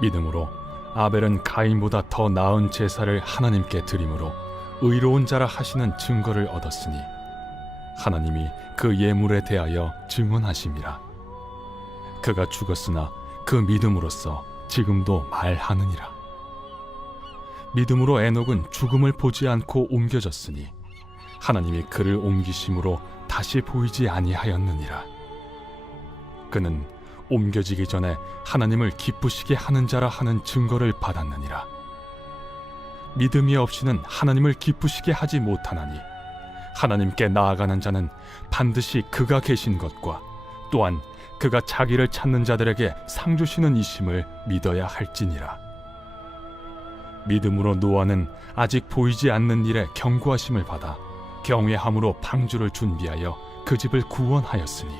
믿음으로 아벨은 가인보다 더 나은 제사를 하나님께 드림으로 의로운 자라 하시는 증거를 얻었으니 하나님이 그 예물에 대하여 증언하심이라. 그가 죽었으나 그 믿음으로써 지금도 말하느니라. 믿음으로 에녹은 죽음을 보지 않고 옮겨졌으니 하나님이 그를 옮기심으로 다시 보이지 아니하였느니라. 그는 옮겨지기 전에 하나님을 기쁘시게 하는 자라 하는 증거를 받았느니라. 믿음이 없이는 하나님을 기쁘시게 하지 못하나니 하나님께 나아가는 자는 반드시 그가 계신 것과 또한 그가 자기를 찾는 자들에게 상 주시는 이심을 믿어야 할지니라. 믿음으로 노아는 아직 보이지 않는 일에 경고하심을 받아 경외함으로 방주를 준비하여 그 집을 구원하였으니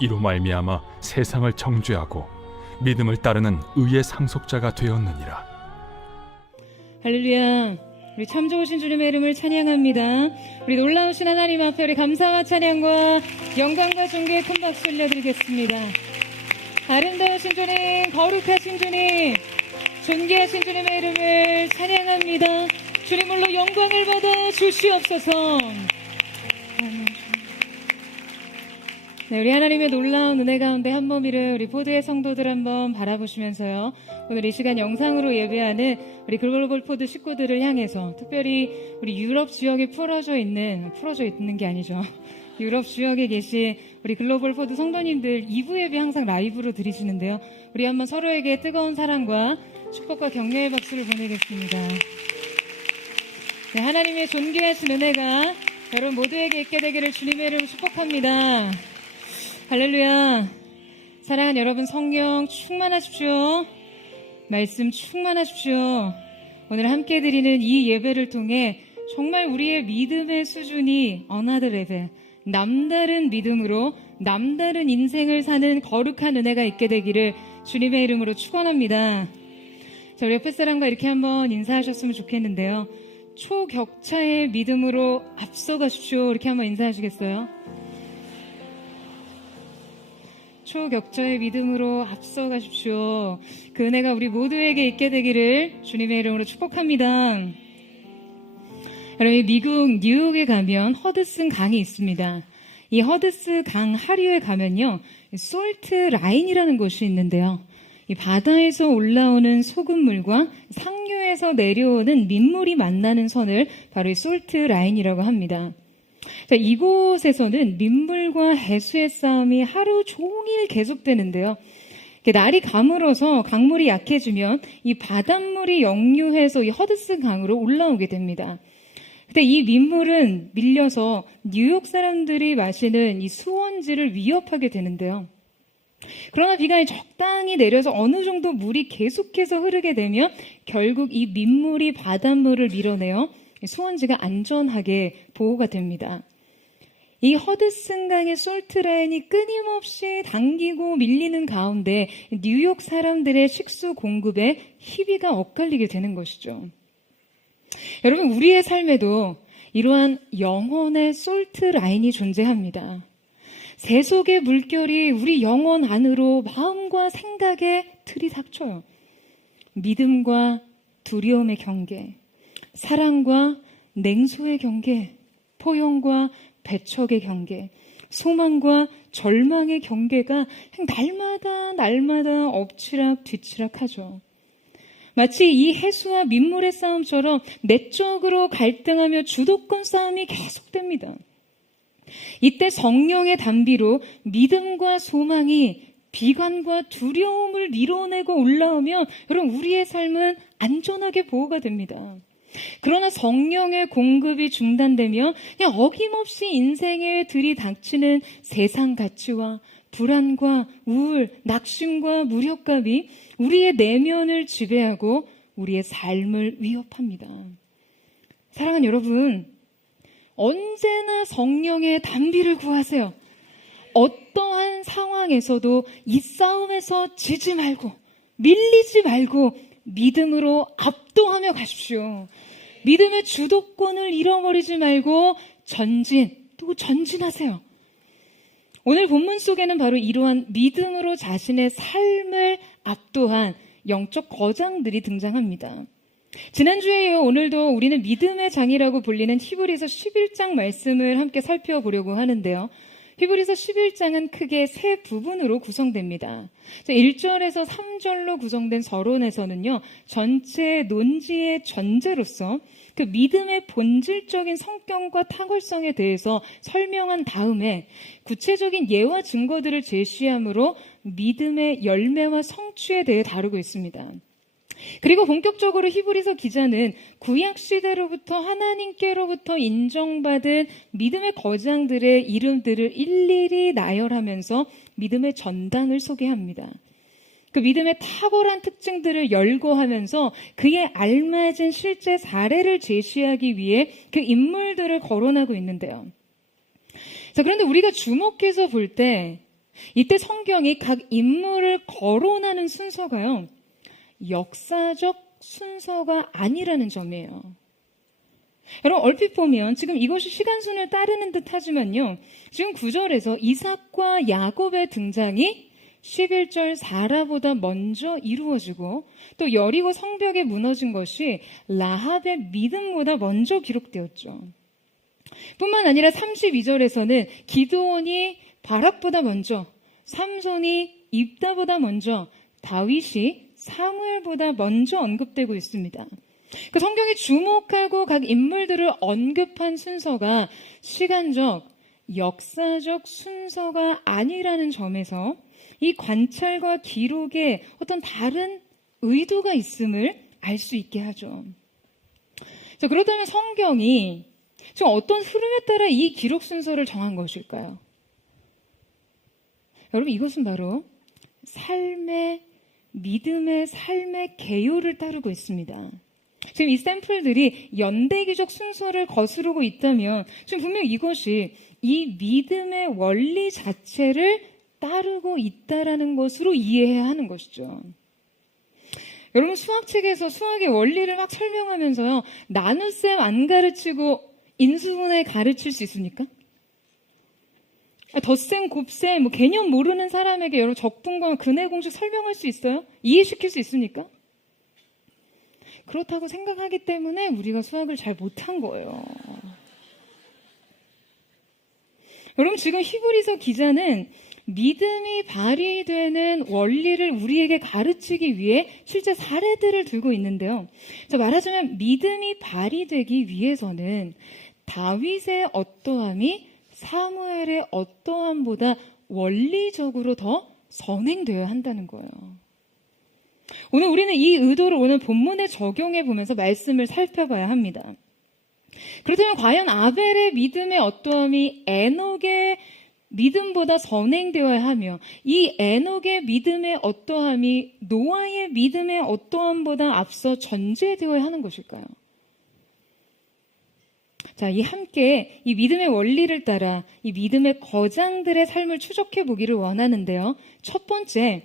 이로 말미암아 세상을 정죄하고 믿음을 따르는 의의 상속자가 되었느니라. 할렐루야. 우리 참 좋으신 주님의 이름을 찬양합니다. 우리 놀라우신 하나님 앞에 우리 감사와 찬양과 영광과 존귀의 큰 박수 올려드리겠습니다. 아름다우신 주님, 거룩하신 주님, 존귀하신 주님의 이름을 찬양합니다. 주님으로 영광을 받아 주시옵소서. 아멘. 네, 우리 하나님의 놀라운 은혜 가운데 한 몸이를 우리 포드의 성도들 한번 바라보시면서요. 오늘 이 시간 영상으로 예배하는 우리 글로벌 포드 식구들을 향해서 특별히 우리 유럽 지역에 풀어져 있는 게 아니죠. 유럽 지역에 계신 우리 글로벌 포드 성도님들 2부 예배 항상 라이브로 드리시는데요. 우리 한번 서로에게 뜨거운 사랑과 축복과 격려의 박수를 보내겠습니다. 네, 하나님의 존귀하신 은혜가 여러분 모두에게 있게 되기를 주님의 이름으로 축복합니다. 할렐루야. 사랑하는 여러분, 성령 충만하십시오. 말씀 충만하십시오. 오늘 함께 드리는 이 예배를 통해 정말 우리의 믿음의 수준이 another level, 남다른 믿음으로 남다른 인생을 사는 거룩한 은혜가 있게 되기를 주님의 이름으로 축원합니다. 저 옆에 사람과 이렇게 한번 인사하셨으면 좋겠는데요. 초격차의 믿음으로 앞서가십시오. 이렇게 한번 인사하시겠어요? 초격차의 믿음으로 앞서가십시오. 그 은혜가 우리 모두에게 있게 되기를 주님의 이름으로 축복합니다. 여러분, 미국 뉴욕에 가면 허드슨 강이 있습니다. 이 허드슨 강 하류에 가면요, 솔트 라인이라는 곳이 있는데요. 이 바다에서 올라오는 소금물과 상류에서 내려오는 민물이 만나는 선을 바로 이 솔트 라인이라고 합니다. 자, 이곳에서는 민물과 해수의 싸움이 하루 종일 계속되는데요. 날이 가물어서 강물이 약해지면 이 바닷물이 역류해서 이 허드슨 강으로 올라오게 됩니다. 근데 이 민물은 밀려서 뉴욕 사람들이 마시는 이 수원지를 위협하게 되는데요. 그러나 비가 적당히 내려서 어느 정도 물이 계속해서 흐르게 되면 결국 이 민물이 바닷물을 밀어내어 수원지가 안전하게 보호가 됩니다. 이 허드슨 강의 솔트라인이 끊임없이 당기고 밀리는 가운데 뉴욕 사람들의 식수 공급에 희비가 엇갈리게 되는 것이죠. 여러분, 우리의 삶에도 이러한 영혼의 솔트라인이 존재합니다. 세속의 물결이 우리 영혼 안으로 마음과 생각에 들이닥쳐요. 믿음과 두려움의 경계, 사랑과 냉소의 경계, 포용과 배척의 경계, 소망과 절망의 경계가 날마다 엎치락 뒤치락 하죠. 마치 이 해수와 민물의 싸움처럼 내적으로 갈등하며 주도권 싸움이 계속됩니다. 이때 성령의 단비로 믿음과 소망이 비관과 두려움을 밀어내고 올라오면 여러분, 우리의 삶은 안전하게 보호가 됩니다. 그러나 성령의 공급이 중단되면 그냥 어김없이 인생에 들이닥치는 세상 가치와 불안과 우울, 낙심과 무력감이 우리의 내면을 지배하고 우리의 삶을 위협합니다. 사랑하는 여러분, 언제나 성령의 단비를 구하세요. 어떠한 상황에서도 이 싸움에서 지지 말고 밀리지 말고 믿음으로 압도하며 가십시오. 믿음의 주도권을 잃어버리지 말고 전진하세요. 오늘 본문 속에는 바로 이러한 믿음으로 자신의 삶을 압도한 영적 거장들이 등장합니다. 지난주에 이어 오늘도 우리는 믿음의 장이라고 불리는 히브리서 11장 말씀을 함께 살펴보려고 하는데요. 히브리서 11장은 크게 세 부분으로 구성됩니다. 1절에서 3절로 구성된 서론에서는요, 전체 논지의 전제로서 그 믿음의 본질적인 성격과 탁월성에 대해서 설명한 다음에 구체적인 예와 증거들을 제시함으로 믿음의 열매와 성취에 대해 다루고 있습니다. 그리고 본격적으로 히브리서 기자는 구약 시대로부터 하나님께로부터 인정받은 믿음의 거장들의 이름들을 일일이 나열하면서 믿음의 전당을 소개합니다. 그 믿음의 탁월한 특징들을 열거하면서 그에 알맞은 실제 사례를 제시하기 위해 그 인물들을 거론하고 있는데요. 자, 그런데 우리가 주목해서 볼 때 이때 성경이 각 인물을 거론하는 순서가요, 역사적 순서가 아니라는 점이에요. 여러분, 얼핏 보면 지금 이것이 시간순을 따르는 듯 하지만요, 지금 9절에서 이삭과 야곱의 등장이 11절 사라보다 먼저 이루어지고 또 여리고 성벽에 무너진 것이 라합의 믿음보다 먼저 기록되었죠. 뿐만 아니라 32절에서는 기드온이 바락보다 먼저, 삼손이 입다보다 먼저, 다윗이 사무엘보다 먼저 언급되고 있습니다. 그 성경이 주목하고 각 인물들을 언급한 순서가 시간적, 역사적 순서가 아니라는 점에서 이 관찰과 기록에 어떤 다른 의도가 있음을 알 수 있게 하죠. 자, 그렇다면 성경이 지금 어떤 흐름에 따라 이 기록 순서를 정한 것일까요? 여러분, 이것은 바로 믿음의 삶의 개요를 따르고 있습니다. 지금 이 샘플들이 연대기적 순서를 거스르고 있다면 지금 분명 이것이 이 믿음의 원리 자체를 따르고 있다라는 것으로 이해해야 하는 것이죠. 여러분, 수학책에서 수학의 원리를 막 설명하면서요, 나눗셈 안 가르치고 인수분해 가르칠 수 있습니까? 덧셈, 곱셈, 개념 모르는 사람에게 여러분 적분과 근해 공식 설명할 수 있어요? 이해시킬 수 있습니까? 그렇다고 생각하기 때문에 우리가 수학을 잘 못한 거예요. 여러분, 지금 히브리서 기자는 믿음이 발휘되는 원리를 우리에게 가르치기 위해 실제 사례들을 들고 있는데요. 자, 말하자면 믿음이 발휘되기 위해서는 다윗의 어떠함이 사무엘의 어떠함보다 원리적으로 더 선행되어야 한다는 거예요. 오늘 우리는 이 의도를 오늘 본문에 적용해 보면서 말씀을 살펴봐야 합니다. 그렇다면 과연 아벨의 믿음의 어떠함이 에녹의 믿음보다 선행되어야 하며 이 에녹의 믿음의 어떠함이 노아의 믿음의 어떠함보다 앞서 전제되어야 하는 것일까요? 자, 함께 이 믿음의 원리를 따라 이 믿음의 거장들의 삶을 추적해 보기를 원하는데요. 첫 번째,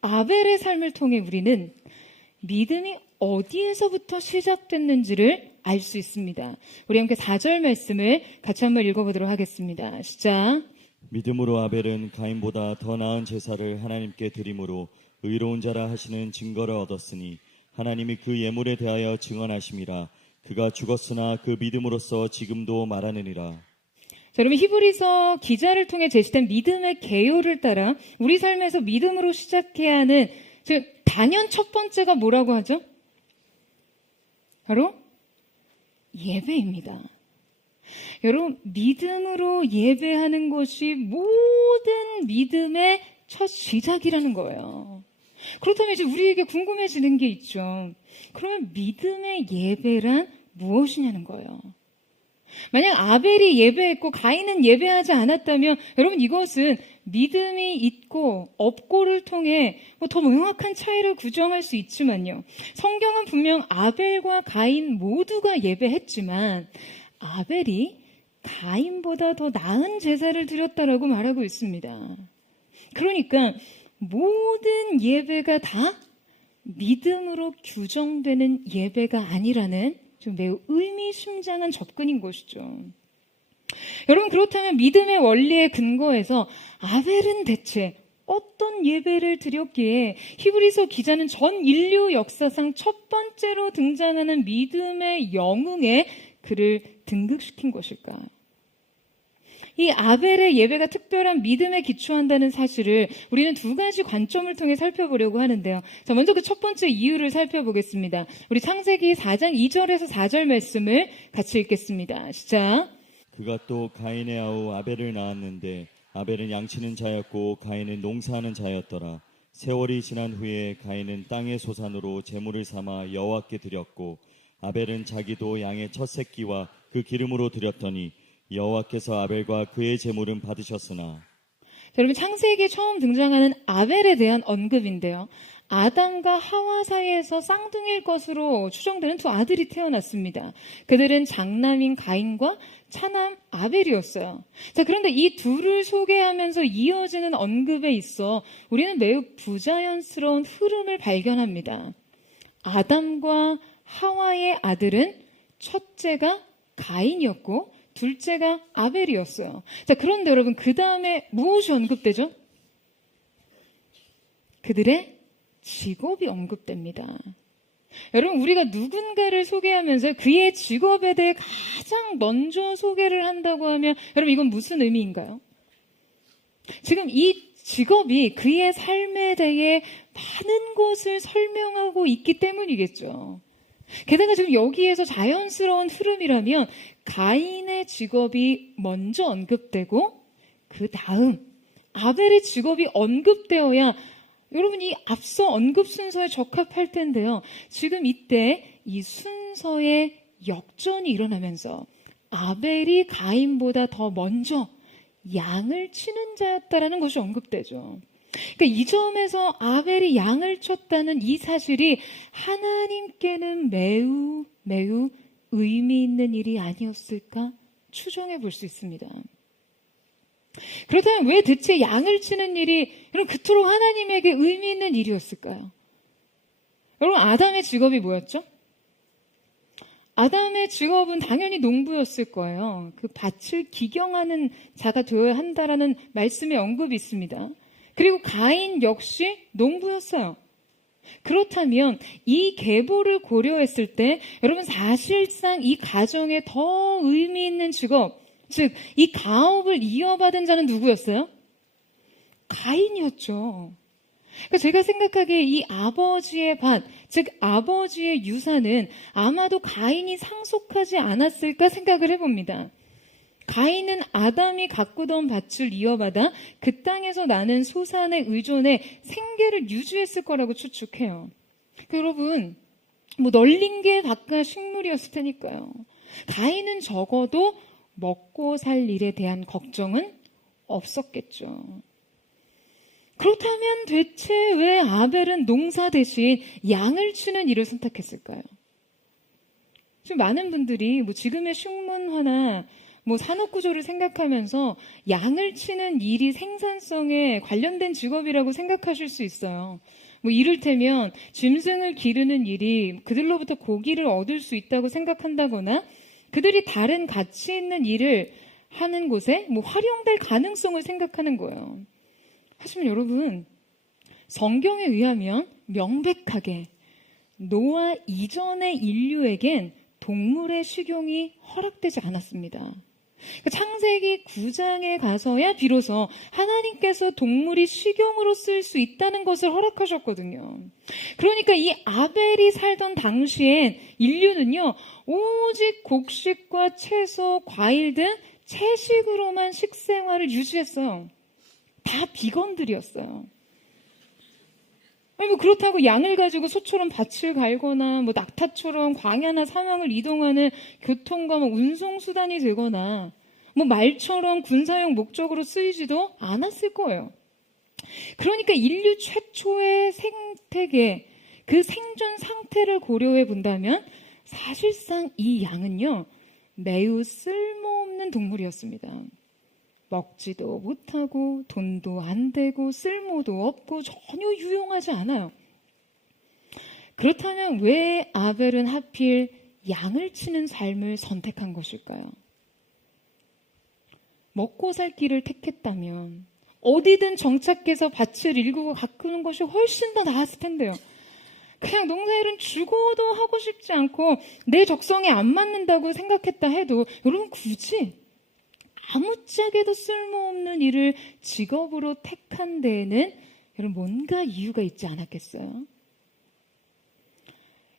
아벨의 삶을 통해 우리는 믿음이 어디에서부터 시작됐는지를 알 수 있습니다. 우리 함께 4절 말씀을 같이 한번 읽어보도록 하겠습니다. 시작. 믿음으로 아벨은 가인보다 더 나은 제사를 하나님께 드림으로 의로운 자라 하시는 증거를 얻었으니 하나님이 그 예물에 대하여 증언하심이라. 그가 죽었으나 그 믿음으로써 지금도 말하느니라. 자, 여러분, 히브리서 기자를 통해 제시된 믿음의 개요를 따라 우리 삶에서 믿음으로 시작해야 하는 단연 첫 번째가 뭐라고 하죠? 바로 예배입니다. 여러분, 믿음으로 예배하는 것이 모든 믿음의 첫 시작이라는 거예요. 그렇다면 이제 우리에게 궁금해지는 게 있죠. 그러면 믿음의 예배란 무엇이냐는 거예요. 만약 아벨이 예배했고 가인은 예배하지 않았다면 여러분, 이것은 믿음이 있고 없고를 통해 더 명확한 차이를 구정할 수 있지만요, 성경은 분명 아벨과 가인 모두가 예배했지만 아벨이 가인보다 더 나은 제사를 드렸다라고 말하고 있습니다. 그러니까 모든 예배가 다 믿음으로 규정되는 예배가 아니라는 좀 매우 의미심장한 접근인 것이죠. 여러분, 그렇다면 믿음의 원리에 근거해서 아벨은 대체 어떤 예배를 드렸기에 히브리서 기자는 전 인류 역사상 첫 번째로 등장하는 믿음의 영웅에 그를 등극시킨 것일까? 이 아벨의 예배가 특별한 믿음에 기초한다는 사실을 우리는 두 가지 관점을 통해 살펴보려고 하는데요. 자, 먼저 그 첫 번째 이유를 살펴보겠습니다. 우리 창세기 4장 2절에서 4절 말씀을 같이 읽겠습니다. 시작. 그가 또 가인의 아우 아벨을 낳았는데 아벨은 양치는 자였고 가인은 농사하는 자였더라. 세월이 지난 후에 가인은 땅의 소산으로 제물을 삼아 여호와께 드렸고 아벨은 자기도 양의 첫 새끼와 그 기름으로 드렸더니 여호와께서 아벨과 그의 제물은 받으셨으나. 자, 여러분 창세기에 처음 등장하는 아벨에 대한 언급인데요. 아담과 하와 사이에서 쌍둥이일 것으로 추정되는 두 아들이 태어났습니다. 그들은 장남인 가인과 차남 아벨이었어요. 자, 그런데 이 둘을 소개하면서 이어지는 언급에 있어 우리는 매우 부자연스러운 흐름을 발견합니다. 아담과 하와의 아들은 첫째가 가인이었고 둘째가 아벨이었어요. 자, 그런데 여러분 그 다음에 무엇이 언급되죠? 그들의 직업이 언급됩니다. 여러분 우리가 누군가를 소개하면서 그의 직업에 대해 가장 먼저 소개를 한다고 하면 여러분 이건 무슨 의미인가요? 지금 이 직업이 그의 삶에 대해 많은 것을 설명하고 있기 때문이겠죠. 게다가 지금 여기에서 자연스러운 흐름이라면 가인의 직업이 먼저 언급되고 그 다음 아벨의 직업이 언급되어야 여러분 이 앞서 언급 순서에 적합할 텐데요. 지금 이때 이 순서의 역전이 일어나면서 아벨이 가인보다 더 먼저 양을 치는 자였다라는 것이 언급되죠. 그러니까 이 점에서 아벨이 양을 쳤다는 이 사실이 하나님께는 매우 매우 의미 있는 일이 아니었을까 추정해 볼 수 있습니다. 그렇다면 왜 대체 양을 치는 일이 여러분 그토록 하나님에게 의미 있는 일이었을까요? 여러분 아담의 직업이 뭐였죠? 아담의 직업은 당연히 농부였을 거예요. 그 밭을 기경하는 자가 되어야 한다라는 말씀의 언급이 있습니다. 그리고 가인 역시 농부였어요. 그렇다면 이 계보를 고려했을 때 여러분 사실상 이 가정에 더 의미 있는 직업, 즉 이 가업을 이어받은 자는 누구였어요? 가인이었죠. 그러니까 제가 생각하기에 이 아버지의 밭, 즉 아버지의 유산은 아마도 가인이 상속하지 않았을까 생각을 해봅니다. 가인은 아담이 가꾸던 밭을 이어받아 그 땅에서 나는 소산에 의존해 생계를 유지했을 거라고 추측해요. 그러니까 여러분, 뭐 널린 게 바깥 식물이었을 테니까요. 가인은 적어도 먹고 살 일에 대한 걱정은 없었겠죠. 그렇다면 대체 왜 아벨은 농사 대신 양을 치는 일을 선택했을까요? 지금 많은 분들이 뭐 지금의 식문화나 뭐 산업구조를 생각하면서 양을 치는 일이 생산성에 관련된 직업이라고 생각하실 수 있어요. 뭐 이를테면 짐승을 기르는 일이 그들로부터 고기를 얻을 수 있다고 생각한다거나 그들이 다른 가치 있는 일을 하는 곳에 뭐 활용될 가능성을 생각하는 거예요. 하지만 여러분, 성경에 의하면 명백하게 노아 이전의 인류에겐 동물의 식용이 허락되지 않았습니다. 창세기 9장에 가서야 비로소 하나님께서 동물이 식용으로 쓸 수 있다는 것을 허락하셨거든요. 그러니까 이 아벨이 살던 당시엔 인류는요, 오직 곡식과 채소, 과일 등 채식으로만 식생활을 유지했어요. 다 비건들이었어요. 뭐 그렇다고 양을 가지고 소처럼 밭을 갈거나 뭐 낙타처럼 광야나 사막을 이동하는 교통과 뭐 운송수단이 되거나 뭐 말처럼 군사용 목적으로 쓰이지도 않았을 거예요. 그러니까 인류 최초의 생태계, 그 생존 상태를 고려해 본다면 사실상 이 양은요 매우 쓸모없는 동물이었습니다. 먹지도 못하고 돈도 안 되고 쓸모도 없고 전혀 유용하지 않아요. 그렇다면 왜 아벨은 하필 양을 치는 삶을 선택한 것일까요? 먹고 살 길을 택했다면 어디든 정착해서 밭을 일구고 가꾸는 것이 훨씬 더 나았을 텐데요. 그냥 농사일은 죽어도 하고 싶지 않고 내 적성에 안 맞는다고 생각했다 해도 여러분 굳이 아무짝에도 쓸모없는 일을 직업으로 택한 데에는 여러분 뭔가 이유가 있지 않았겠어요?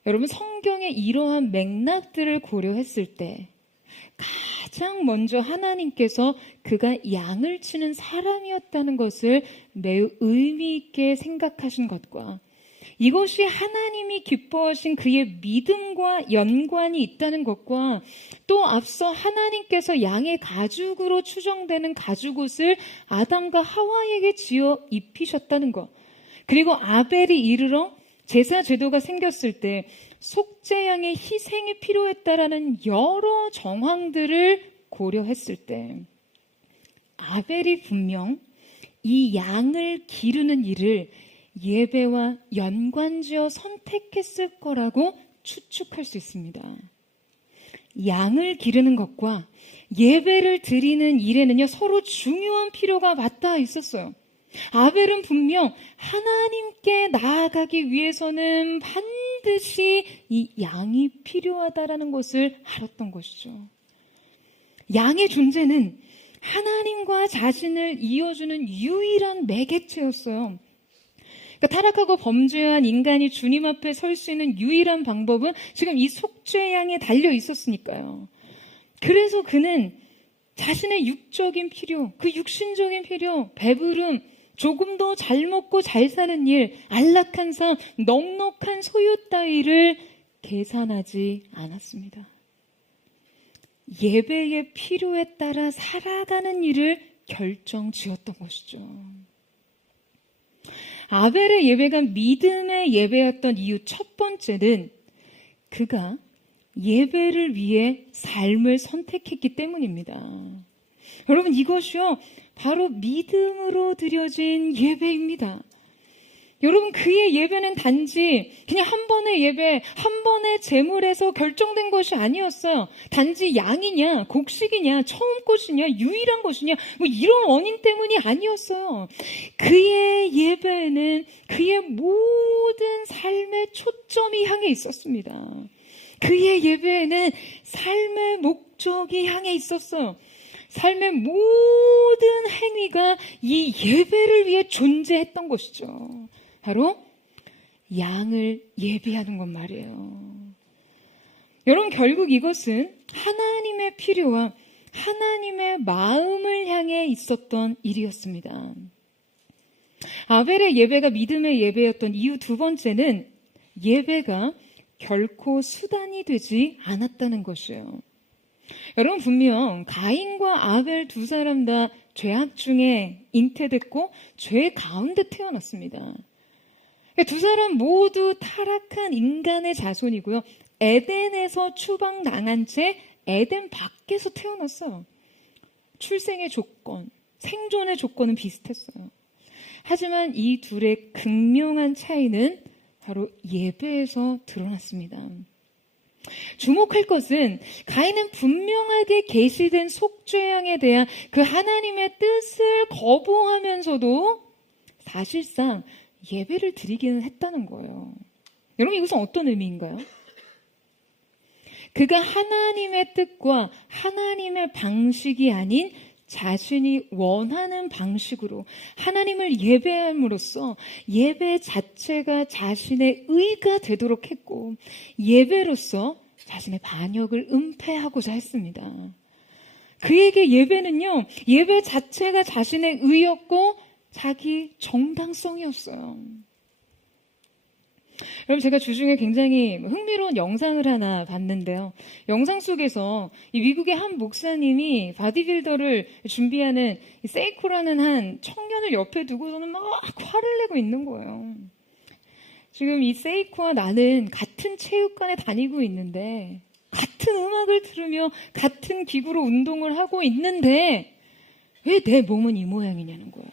여러분 성경의 이러한 맥락들을 고려했을 때 가장 먼저 하나님께서 그가 양을 치는 사람이었다는 것을 매우 의미 있게 생각하신 것과 이것이 하나님이 기뻐하신 그의 믿음과 연관이 있다는 것과 또 앞서 하나님께서 양의 가죽으로 추정되는 가죽옷을 아담과 하와에게 지어 입히셨다는 것, 그리고 아벨이 이르러 제사 제도가 생겼을 때 속죄양의 희생이 필요했다라는 여러 정황들을 고려했을 때 아벨이 분명 이 양을 기르는 일을 예배와 연관지어 선택했을 거라고 추측할 수 있습니다. 양을 기르는 것과 예배를 드리는 일에는요, 서로 중요한 필요가 맞닿아 있었어요. 아벨은 분명 하나님께 나아가기 위해서는 반드시 이 양이 필요하다라는 것을 알았던 것이죠. 양의 존재는 하나님과 자신을 이어주는 유일한 매개체였어요. 그러니까 타락하고 범죄한 인간이 주님 앞에 설 수 있는 유일한 방법은 지금 이 속죄양에 달려 있었으니까요. 그래서 그는 자신의 육적인 필요, 그 육신적인 필요, 배부름, 조금 더 잘 먹고 잘 사는 일, 안락한 삶, 넉넉한 소유 따위를 계산하지 않았습니다. 예배의 필요에 따라 살아가는 일을 결정지었던 것이죠. 아벨의 예배가 믿음의 예배였던 이유 첫 번째는 그가 예배를 위해 삶을 선택했기 때문입니다. 여러분 이것이요 바로 믿음으로 드려진 예배입니다. 여러분 그의 예배는 단지 그냥 한 번의 예배, 한 번의 제물에서 결정된 것이 아니었어요. 단지 양이냐, 곡식이냐, 처음 것이냐, 유일한 것이냐 뭐 이런 원인 때문이 아니었어요. 그의 예배는 그의 모든 삶의 초점이 향해 있었습니다. 그의 예배에는 삶의 목적이 향해 있었어요. 삶의 모든 행위가 이 예배를 위해 존재했던 것이죠. 바로 양을 예배하는 것 말이에요. 여러분 결국 이것은 하나님의 필요와 하나님의 마음을 향해 있었던 일이었습니다. 아벨의 예배가 믿음의 예배였던 이유 두 번째는 예배가 결코 수단이 되지 않았다는 것이에요. 여러분 분명 가인과 아벨 두 사람 다 죄악 중에 잉태됐고 죄 가운데 태어났습니다. 두 사람 모두 타락한 인간의 자손이고요. 에덴에서 추방당한 채 에덴 밖에서 태어났어요. 출생의 조건, 생존의 조건은 비슷했어요. 하지만 이 둘의 극명한 차이는 바로 예배에서 드러났습니다. 주목할 것은 가인은 분명하게 계시된 속죄양에 대한 그 하나님의 뜻을 거부하면서도 사실상 예배를 드리기는 했다는 거예요. 여러분 이것은 어떤 의미인가요? 그가 하나님의 뜻과 하나님의 방식이 아닌 자신이 원하는 방식으로 하나님을 예배함으로써 예배 자체가 자신의 의가 되도록 했고 예배로서 자신의 반역을 은폐하고자 했습니다. 그에게 예배는요, 예배 자체가 자신의 의였고 자기 정당성이었어요. 여러분 제가 주중에 굉장히 흥미로운 영상을 하나 봤는데요. 영상 속에서 이 미국의 한 목사님이 바디빌더를 준비하는 세이코라는 한 청년을 옆에 두고서는 막 화를 내고 있는 거예요. 지금 이 세이코와 나는 같은 체육관에 다니고 있는데 같은 음악을 들으며 같은 기구로 운동을 하고 있는데 왜 내 몸은 이 모양이냐는 거예요.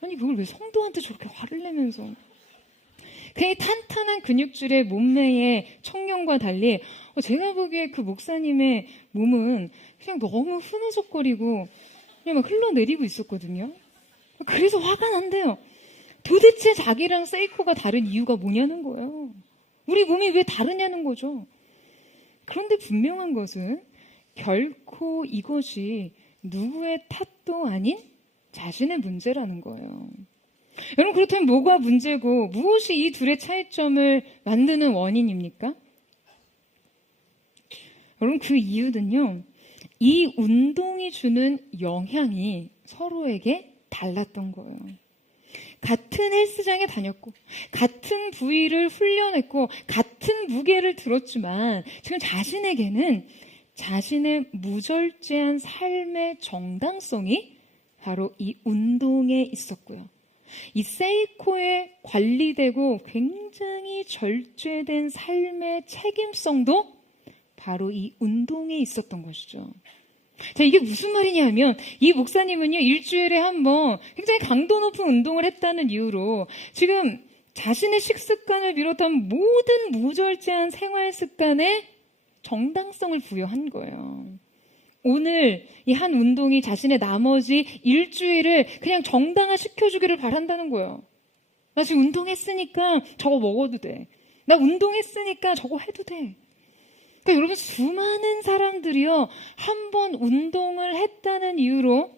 아니 그걸 왜 성도한테 저렇게 화를 내면서 그의 탄탄한 근육줄의 몸매의 청년과 달리 제가 보기에 그 목사님의 몸은 그냥 너무 흐느적거리고 그냥 막 흘러내리고 있었거든요. 그래서 화가 난대요. 도대체 자기랑 세이코가 다른 이유가 뭐냐는 거예요. 우리 몸이 왜 다르냐는 거죠. 그런데 분명한 것은 결코 이것이 누구의 탓도 아닌 자신의 문제라는 거예요. 여러분, 그렇다면 뭐가 문제고 무엇이 이 둘의 차이점을 만드는 원인입니까? 여러분, 그 이유는요, 이 운동이 주는 영향이 서로에게 달랐던 거예요. 같은 헬스장에 다녔고, 같은 부위를 훈련했고, 같은 무게를 들었지만, 지금 자신에게는 자신의 무절제한 삶의 정당성이 바로 이 운동에 있었고요. 이 세이코에 관리되고 굉장히 절제된 삶의 책임성도 바로 이 운동에 있었던 것이죠. 자, 이게 무슨 말이냐 하면 이 목사님은요, 일주일에 한 번 굉장히 강도 높은 운동을 했다는 이유로 지금 자신의 식습관을 비롯한 모든 무절제한 생활 습관에 정당성을 부여한 거예요. 오늘 이 한 운동이 자신의 나머지 일주일을 그냥 정당화 시켜주기를 바란다는 거예요. 나 지금 운동했으니까 저거 먹어도 돼. 나 운동했으니까 저거 해도 돼. 그러니까 여러분, 수많은 사람들이요, 한 번 운동을 했다는 이유로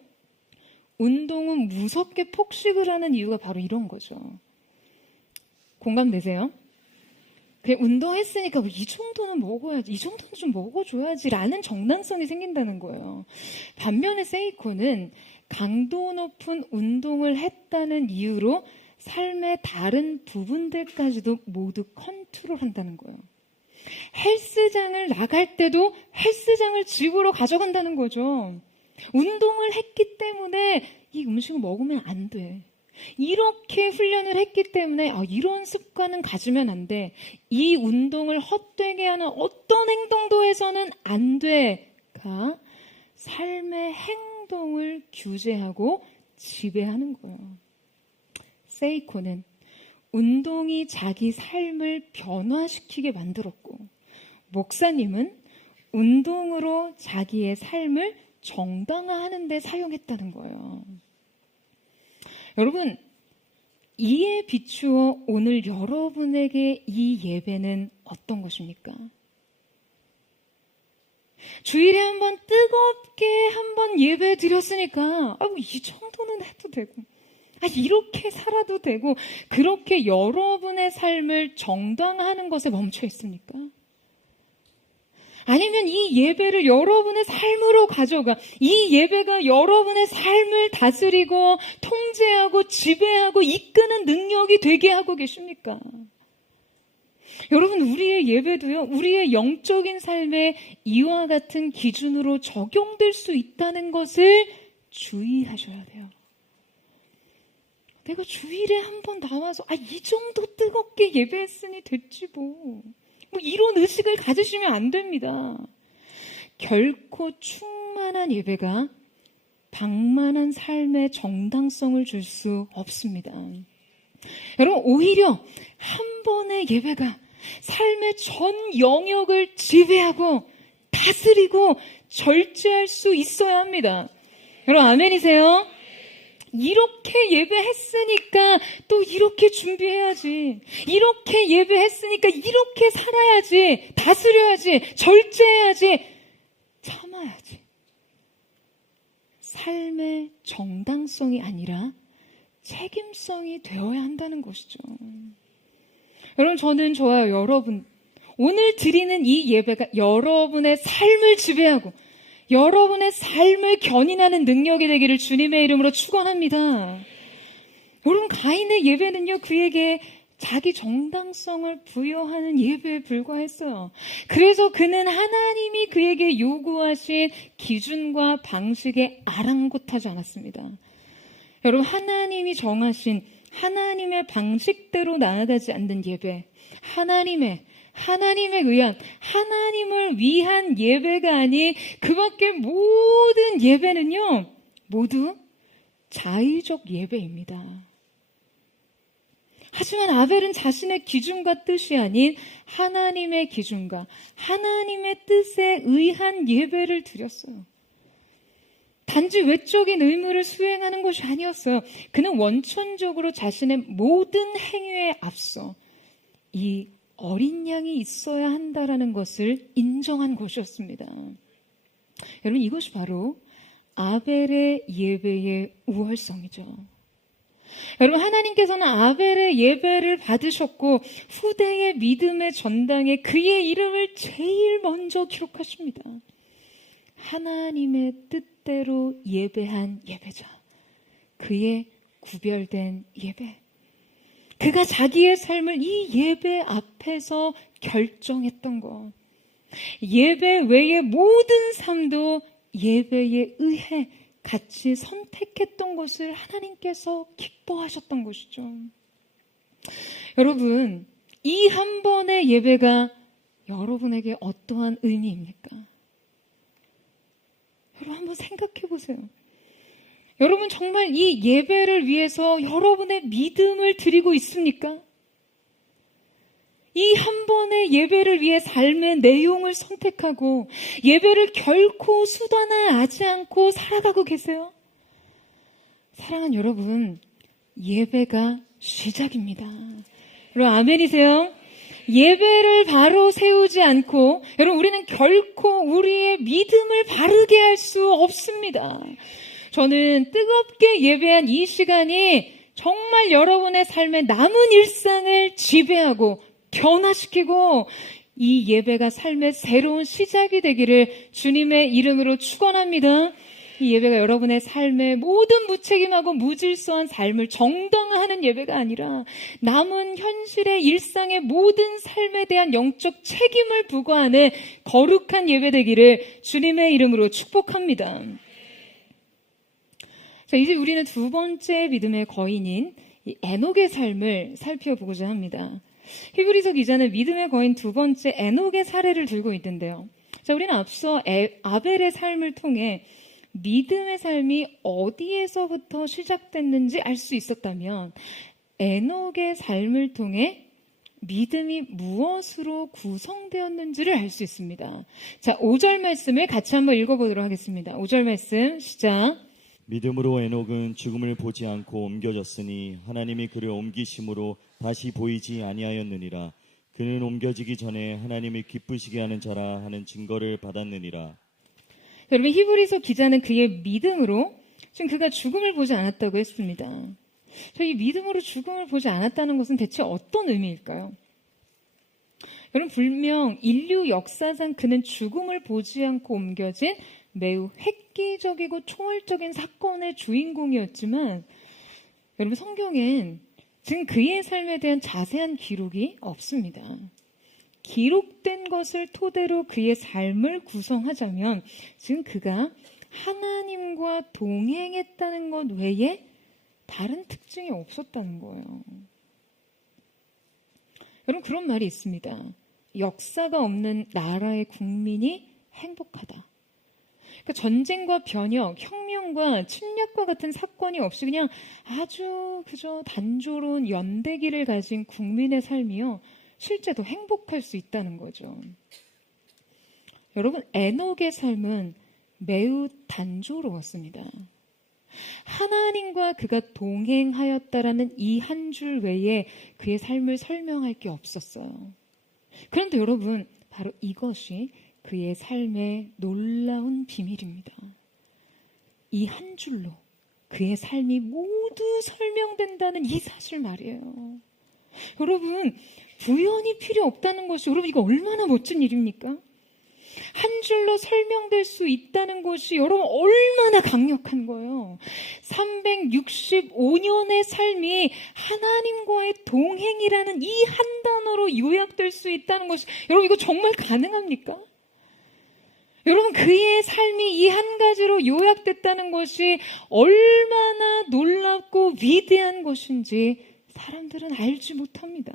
운동은 무섭게 폭식을 하는 이유가 바로 이런 거죠. 공감되세요? 그냥 운동했으니까 이 정도는 먹어야지, 이 정도는 좀 먹어줘야지 라는 정당성이 생긴다는 거예요. 반면에 세이코는 강도 높은 운동을 했다는 이유로 삶의 다른 부분들까지도 모두 컨트롤한다는 거예요. 헬스장을 나갈 때도 헬스장을 집으로 가져간다는 거죠. 운동을 했기 때문에 이 음식을 먹으면 안 돼. 이렇게 훈련을 했기 때문에 이런 습관은 가지면 안 돼. 이 운동을 헛되게 하는 어떤 행동도 해서는 안 돼가 삶의 행동을 규제하고 지배하는 거예요. 세이코는 운동이 자기 삶을 변화시키게 만들었고, 목사님은 운동으로 자기의 삶을 정당화하는 데 사용했다는 거예요. 여러분, 이에 비추어 오늘 여러분에게 이 예배는 어떤 것입니까? 주일에 한번 뜨겁게 한번 예배 드렸으니까 이 정도는 해도 되고, 이렇게 살아도 되고, 그렇게 여러분의 삶을 정당화하는 것에 멈춰 있습니까? 아니면 이 예배를 여러분의 삶으로 가져가, 이 예배가 여러분의 삶을 다스리고 통제하고 지배하고 이끄는 능력이 되게 하고 계십니까? 여러분, 우리의 예배도요, 우리의 영적인 삶에 이와 같은 기준으로 적용될 수 있다는 것을 주의하셔야 돼요. 내가 주일에 한 번 나와서 이 정도 뜨겁게 예배했으니 됐지 뭐 이런 의식을 가지시면 안 됩니다. 결코 충만한 예배가 방만한 삶의 정당성을 줄 수 없습니다. 여러분, 오히려 한 번의 예배가 삶의 전 영역을 지배하고 다스리고 절제할 수 있어야 합니다. 여러분, 아멘이세요? 이렇게 예배했으니까 또 이렇게 준비해야지. 이렇게 예배했으니까 이렇게 살아야지. 다스려야지. 절제해야지. 참아야지. 삶의 정당성이 아니라 책임성이 되어야 한다는 것이죠. 여러분, 저는 저와 여러분, 오늘 드리는 이 예배가 여러분의 삶을 지배하고 여러분의 삶을 견인하는 능력이 되기를 주님의 이름으로 축원합니다. 여러분, 가인의 예배는요, 그에게 자기 정당성을 부여하는 예배에 불과했어요. 그래서 그는 하나님이 그에게 요구하신 기준과 방식에 아랑곳하지 않았습니다. 여러분, 하나님이 정하신 하나님의 방식대로 나아가지 않는 예배, 하나님에 의한, 하나님을 위한 예배가 아닌 그 밖의 모든 예배는요, 모두 자의적 예배입니다. 하지만 아벨은 자신의 기준과 뜻이 아닌 하나님의 기준과 하나님의 뜻에 의한 예배를 드렸어요. 단지 외적인 의무를 수행하는 것이 아니었어요. 그는 원천적으로 자신의 모든 행위에 앞서 이 어린 양이 있어야 한다라는 것을 인정한 것이었습니다. 여러분, 이것이 바로 아벨의 예배의 우월성이죠. 여러분, 하나님께서는 아벨의 예배를 받으셨고 후대의 믿음의 전당에 그의 이름을 제일 먼저 기록하십니다. 하나님의 뜻대로 예배한 예배자, 그의 구별된 예배, 그가 자기의 삶을 이 예배 앞에서 결정했던 것, 예배 외의 모든 삶도 예배에 의해 같이 선택했던 것을 하나님께서 기뻐하셨던 것이죠. 여러분, 이 한 번의 예배가 여러분에게 어떠한 의미입니까? 여러분, 한번 생각해 보세요. 여러분, 정말 이 예배를 위해서 여러분의 믿음을 드리고 있습니까? 이 한 번의 예배를 위해 삶의 내용을 선택하고 예배를 결코 수단화하지 않고 살아가고 계세요? 사랑하는 여러분, 예배가 시작입니다. 여러분, 아멘이세요? 예배를 바로 세우지 않고 여러분, 우리는 결코 우리의 믿음을 바르게 할 수 없습니다. 저는 뜨겁게 예배한 이 시간이 정말 여러분의 삶의 남은 일상을 지배하고 변화시키고 이 예배가 삶의 새로운 시작이 되기를 주님의 이름으로 축원합니다. 이 예배가 여러분의 삶의 모든 무책임하고 무질서한 삶을 정당화하는 예배가 아니라 남은 현실의 일상의 모든 삶에 대한 영적 책임을 부과하는 거룩한 예배 되기를 주님의 이름으로 축복합니다. 자, 이제 우리는 두 번째 믿음의 거인인 이 에녹의 삶을 살펴보고자 합니다. 히브리서 기자는 믿음의 거인 두 번째 에녹의 사례를 들고 있는데요. 자, 우리는 앞서 아벨의 삶을 통해 믿음의 삶이 어디에서부터 시작됐는지 알 수 있었다면 에녹의 삶을 통해 믿음이 무엇으로 구성되었는지를 알 수 있습니다. 자, 5절 말씀을 같이 한번 읽어보도록 하겠습니다. 5절 말씀 시작. 믿음으로 에녹은 죽음을 보지 않고 옮겨졌으니 하나님이 그를 옮기심으로 다시 보이지 아니하였느니라. 그는 옮겨지기 전에 하나님이 기쁘시게 하는 자라 하는 증거를 받았느니라. 여러분, 히브리서 기자는 그의 믿음으로 지금 그가 죽음을 보지 않았다고 했습니다. 이 믿음으로 죽음을 보지 않았다는 것은 대체 어떤 의미일까요? 여러분, 분명 인류 역사상 그는 죽음을 보지 않고 옮겨진 매우 획기적이고 초월적인 사건의 주인공이었지만 여러분, 성경엔 지금 그의 삶에 대한 자세한 기록이 없습니다. 기록된 것을 토대로 그의 삶을 구성하자면 지금 그가 하나님과 동행했다는 것 외에 다른 특징이 없었다는 거예요. 여러분, 그런 말이 있습니다. 역사가 없는 나라의 국민이 행복하다. 그러니까 전쟁과 변혁, 혁명과 침략과 같은 사건이 없이 그냥 아주 그저 단조로운 연대기를 가진 국민의 삶이요, 실제 더 행복할 수 있다는 거죠. 여러분, 에녹의 삶은 매우 단조로웠습니다. 하나님과 그가 동행하였다라는 이 한 줄 외에 그의 삶을 설명할 게 없었어요. 그런데 여러분, 바로 이것이 그의 삶의 놀라운 비밀입니다. 이 한 줄로 그의 삶이 모두 설명된다는 이 사실 말이에요. 여러분, 부연이 필요 없다는 것이 여러분, 이거 얼마나 멋진 일입니까? 한 줄로 설명될 수 있다는 것이 여러분 얼마나 강력한 거예요. 365년의 삶이 하나님과의 동행이라는 이 한 단어로 요약될 수 있다는 것이 여러분, 이거 정말 가능합니까? 여러분, 그의 삶이 이 한 가지로 요약됐다는 것이 얼마나 놀랍고 위대한 것인지 사람들은 알지 못합니다.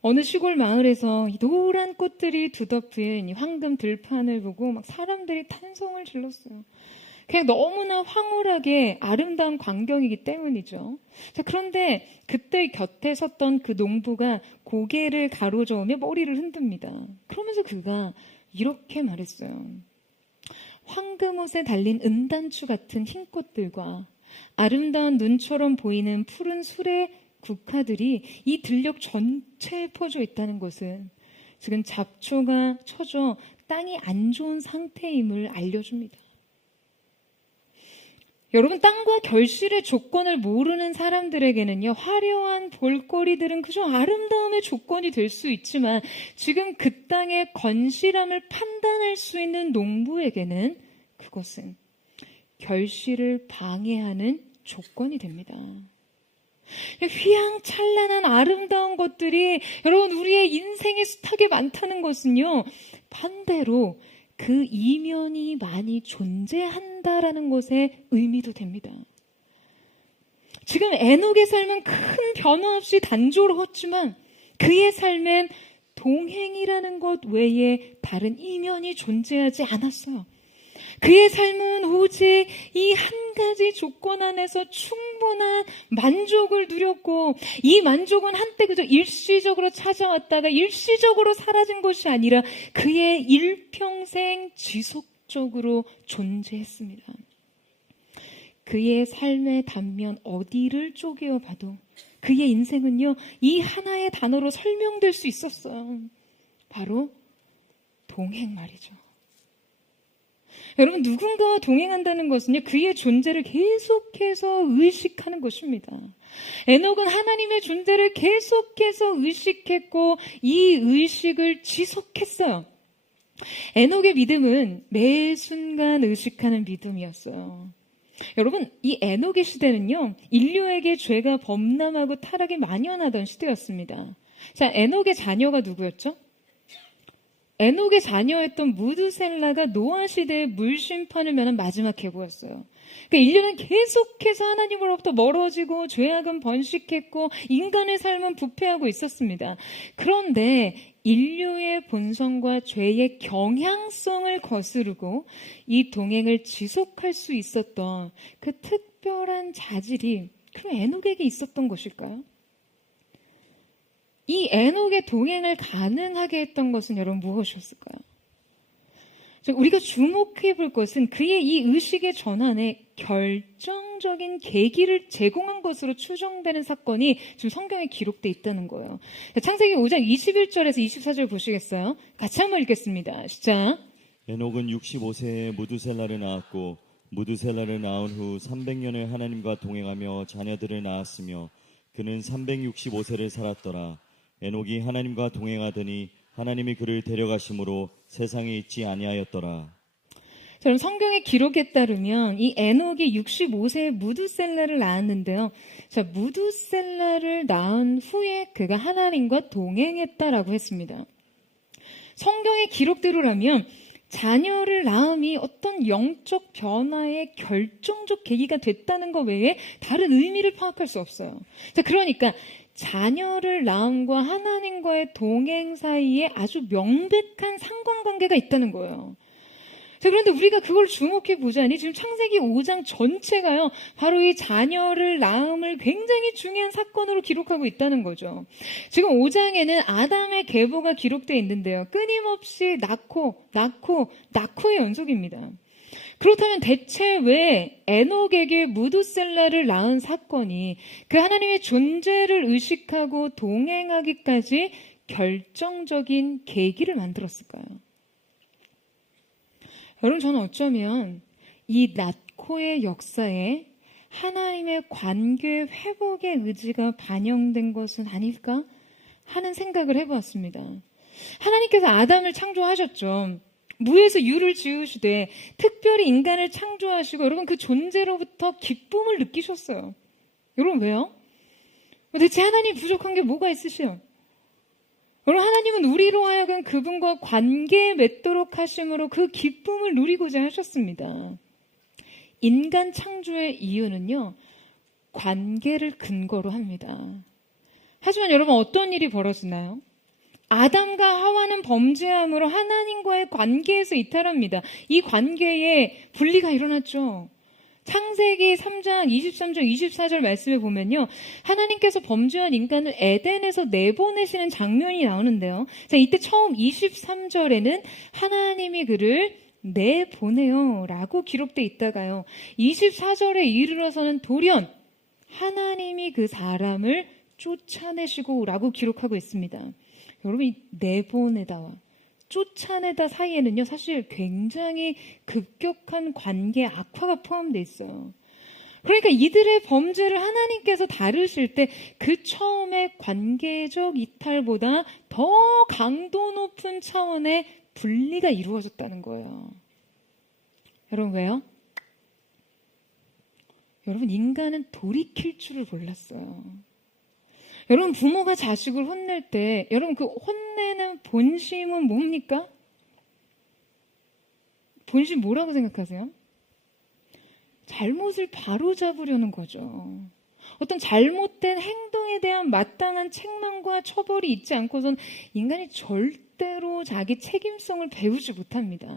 어느 시골 마을에서 이 노란 꽃들이 두덮인 이 황금 들판을 보고 막 사람들이 탄성을 질렀어요. 그냥 너무나 황홀하게 아름다운 광경이기 때문이죠. 자, 그런데 그때 곁에 섰던 그 농부가 고개를 가로저으며 머리를 흔듭니다. 그러면서 그가 이렇게 말했어요. 황금옷에 달린 은단추 같은 흰 꽃들과 아름다운 눈처럼 보이는 푸른 수레 국화들이 이 들녘 전체에 퍼져 있다는 것은 지금 잡초가 쳐져 땅이 안 좋은 상태임을 알려줍니다. 여러분, 땅과 결실의 조건을 모르는 사람들에게는요, 화려한 볼거리들은 그저 아름다움의 조건이 될 수 있지만 지금 그 땅의 건실함을 판단할 수 있는 농부에게는 그것은 결실을 방해하는 조건이 됩니다. 휘황찬란한 아름다운 것들이 여러분 우리의 인생에 숱하게 많다는 것은요, 반대로 그 이면이 많이 존재한다라는 것의 의미도 됩니다. 지금 에녹의 삶은 큰 변화 없이 단조로웠지만 그의 삶엔 동행이라는 것 외에 다른 이면이 존재하지 않았어요. 그의 삶은 오직 이 한 가지 조건 안에서 충분한 만족을 누렸고, 이 만족은 한때 그저 일시적으로 찾아왔다가 일시적으로 사라진 것이 아니라 그의 일평생 지속적으로 존재했습니다. 그의 삶의 단면 어디를 쪼개어 봐도 그의 인생은요, 이 하나의 단어로 설명될 수 있었어요. 바로 동행 말이죠. 여러분, 누군가와 동행한다는 것은요, 그의 존재를 계속해서 의식하는 것입니다. 에녹은 하나님의 존재를 계속해서 의식했고 이 의식을 지속했어요. 에녹의 믿음은 매 순간 의식하는 믿음이었어요. 여러분, 이 에녹의 시대는요, 인류에게 죄가 범람하고 타락이 만연하던 시대였습니다. 자, 에녹의 자녀가 누구였죠? 에녹의 자녀였던 무드셀라가 노아 시대의 물심판을 면한 마지막 계보였어요. 그러니까 인류는 계속해서 하나님으로부터 멀어지고 죄악은 번식했고 인간의 삶은 부패하고 있었습니다. 그런데 인류의 본성과 죄의 경향성을 거스르고 이 동행을 지속할 수 있었던 그 특별한 자질이 그럼 에녹에게 있었던 것일까요? 이 에녹의 동행을 가능하게 했던 것은 여러분 무엇이었을까요? 우리가 주목해 볼 것은 그의 이 의식의 전환에 결정적인 계기를 제공한 것으로 추정되는 사건이 지금 성경에 기록되어 있다는 거예요. 창세기 5장 21절에서 24절 보시겠어요? 같이 한번 읽겠습니다. 시작. 에녹은 65세에 무두셀라를 낳았고 무두셀라를 낳은 후 300년을 하나님과 동행하며 자녀들을 낳았으며 그는 365세를 살았더라. 에녹이 하나님과 동행하더니 하나님이 그를 데려가심으로 세상에 있지 아니하였더라. 저는 성경의 기록에 따르면 이 에녹이 65세에 무두셀라를 낳았는데요. 자, 무두셀라를 낳은 후에 그가 하나님과 동행했다라고 했습니다. 성경의 기록대로라면 자녀를 낳음이 어떤 영적 변화의 결정적 계기가 됐다는 것 외에 다른 의미를 파악할 수 없어요. 자, 그러니까 자녀를 낳음과 하나님과의 동행 사이에 아주 명백한 상관관계가 있다는 거예요. 자, 그런데 우리가 그걸 주목해 보자니 지금 창세기 5장 전체가요, 바로 이 자녀를 낳음을 굉장히 중요한 사건으로 기록하고 있다는 거죠. 지금 5장에는 아담의 계보가 기록되어 있는데요, 끊임없이 낳고의 연속입니다. 그렇다면 대체 왜 에녹에게 무두셀라를 낳은 사건이 그 하나님의 존재를 의식하고 동행하기까지 결정적인 계기를 만들었을까요? 여러분, 저는 어쩌면 이 낳고의 역사에 하나님의 관계 회복의 의지가 반영된 것은 아닐까 하는 생각을 해보았습니다. 하나님께서 아담을 창조하셨죠. 무에서 유를 지으시되 특별히 인간을 창조하시고 여러분 그 존재로부터 기쁨을 느끼셨어요. 여러분 왜요? 대체 하나님 부족한 게 뭐가 있으시요? 여러분, 하나님은 우리로 하여금 그분과 관계 맺도록 하심으로 그 기쁨을 누리고자 하셨습니다. 인간 창조의 이유는요, 관계를 근거로 합니다. 하지만 여러분, 어떤 일이 벌어지나요? 아담과 하와는 범죄함으로 하나님과의 관계에서 이탈합니다. 이 관계에 분리가 일어났죠. 창세기 3장 23절 24절 말씀에 보면요, 하나님께서 범죄한 인간을 에덴에서 내보내시는 장면이 나오는데요. 자, 이때 처음 23절에는 하나님이 그를 내보내요 라고 기록돼 있다가요, 24절에 이르러서는 돌연 하나님이 그 사람을 쫓아내시고 라고 기록하고 있습니다. 여러분, 이 내보내다와 쫓아내다 사이에는요, 사실 굉장히 급격한 관계 악화가 포함되어 있어요. 그러니까 이들의 범죄를 하나님께서 다루실 때 그 처음의 관계적 이탈보다 더 강도 높은 차원의 분리가 이루어졌다는 거예요. 여러분, 왜요? 여러분, 인간은 돌이킬 줄을 몰랐어요. 여러분, 부모가 자식을 혼낼 때 여러분, 그 혼내는 본심은 뭡니까? 본심 뭐라고 생각하세요? 잘못을 바로잡으려는 거죠. 어떤 잘못된 행동에 대한 마땅한 책망과 처벌이 있지 않고선 인간이 절대로 자기 책임성을 배우지 못합니다.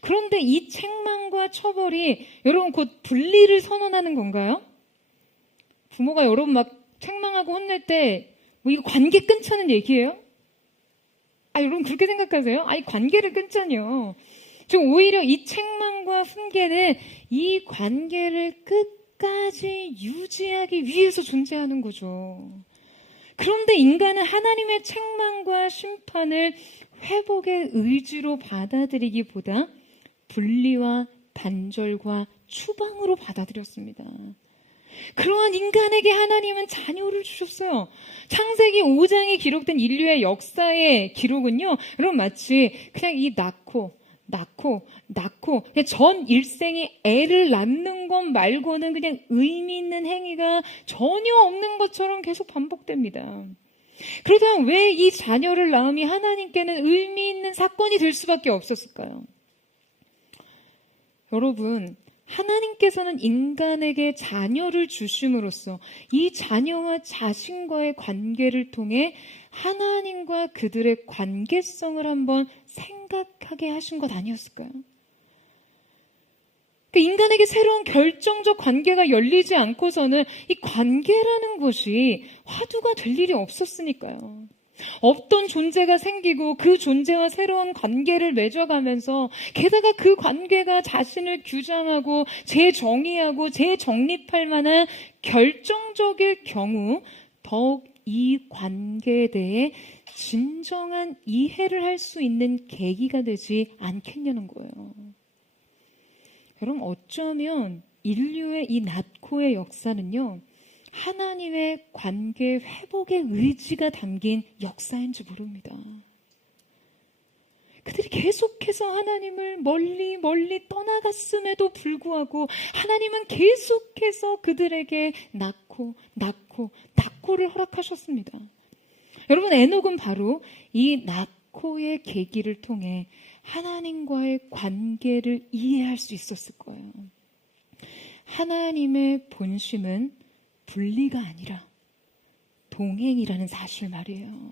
그런데 이 책망과 처벌이 여러분 곧 분리를 선언하는 건가요? 부모가 여러분 막 책망하고 혼낼 때 뭐 이거 관계 끊자는 얘기예요? 여러분 그렇게 생각하세요? 이 관계를 끊자니요. 지금 오히려 이 책망과 훈계는 이 관계를 끝까지 유지하기 위해서 존재하는 거죠. 그런데 인간은 하나님의 책망과 심판을 회복의 의지로 받아들이기보다 분리와 단절과 추방으로 받아들였습니다. 그러한 인간에게 하나님은 자녀를 주셨어요. 창세기 5장에 기록된 인류의 역사의 기록은요, 여러분 마치 그냥 이 낳고 그냥 전 일생이 애를 낳는 것 말고는 그냥 의미 있는 행위가 전혀 없는 것처럼 계속 반복됩니다. 그러다가 왜 이 자녀를 낳음이 하나님께는 의미 있는 사건이 될 수밖에 없었을까요? 여러분, 하나님께서는 인간에게 자녀를 주심으로써 이 자녀와 자신과의 관계를 통해 하나님과 그들의 관계성을 한번 생각하게 하신 것 아니었을까요? 인간에게 새로운 결정적 관계가 열리지 않고서는 이 관계라는 것이 화두가 될 일이 없었으니까요. 없던 존재가 생기고 그 존재와 새로운 관계를 맺어가면서 게다가 그 관계가 자신을 규정하고 재정의하고 재정립할 만한 결정적일 경우 더욱 이 관계에 대해 진정한 이해를 할 수 있는 계기가 되지 않겠냐는 거예요. 여러분, 어쩌면 인류의 이 낳고의 역사는요, 하나님의 관계 회복의 의지가 담긴 역사인지 모릅니다. 그들이 계속해서 하나님을 멀리 떠나갔음에도 불구하고 하나님은 계속해서 그들에게 낳고를 허락하셨습니다. 여러분, 에녹은 바로 이 낳고의 계기를 통해 하나님과의 관계를 이해할 수 있었을 거예요. 하나님의 본심은 분리가 아니라 동행이라는 사실 말이에요.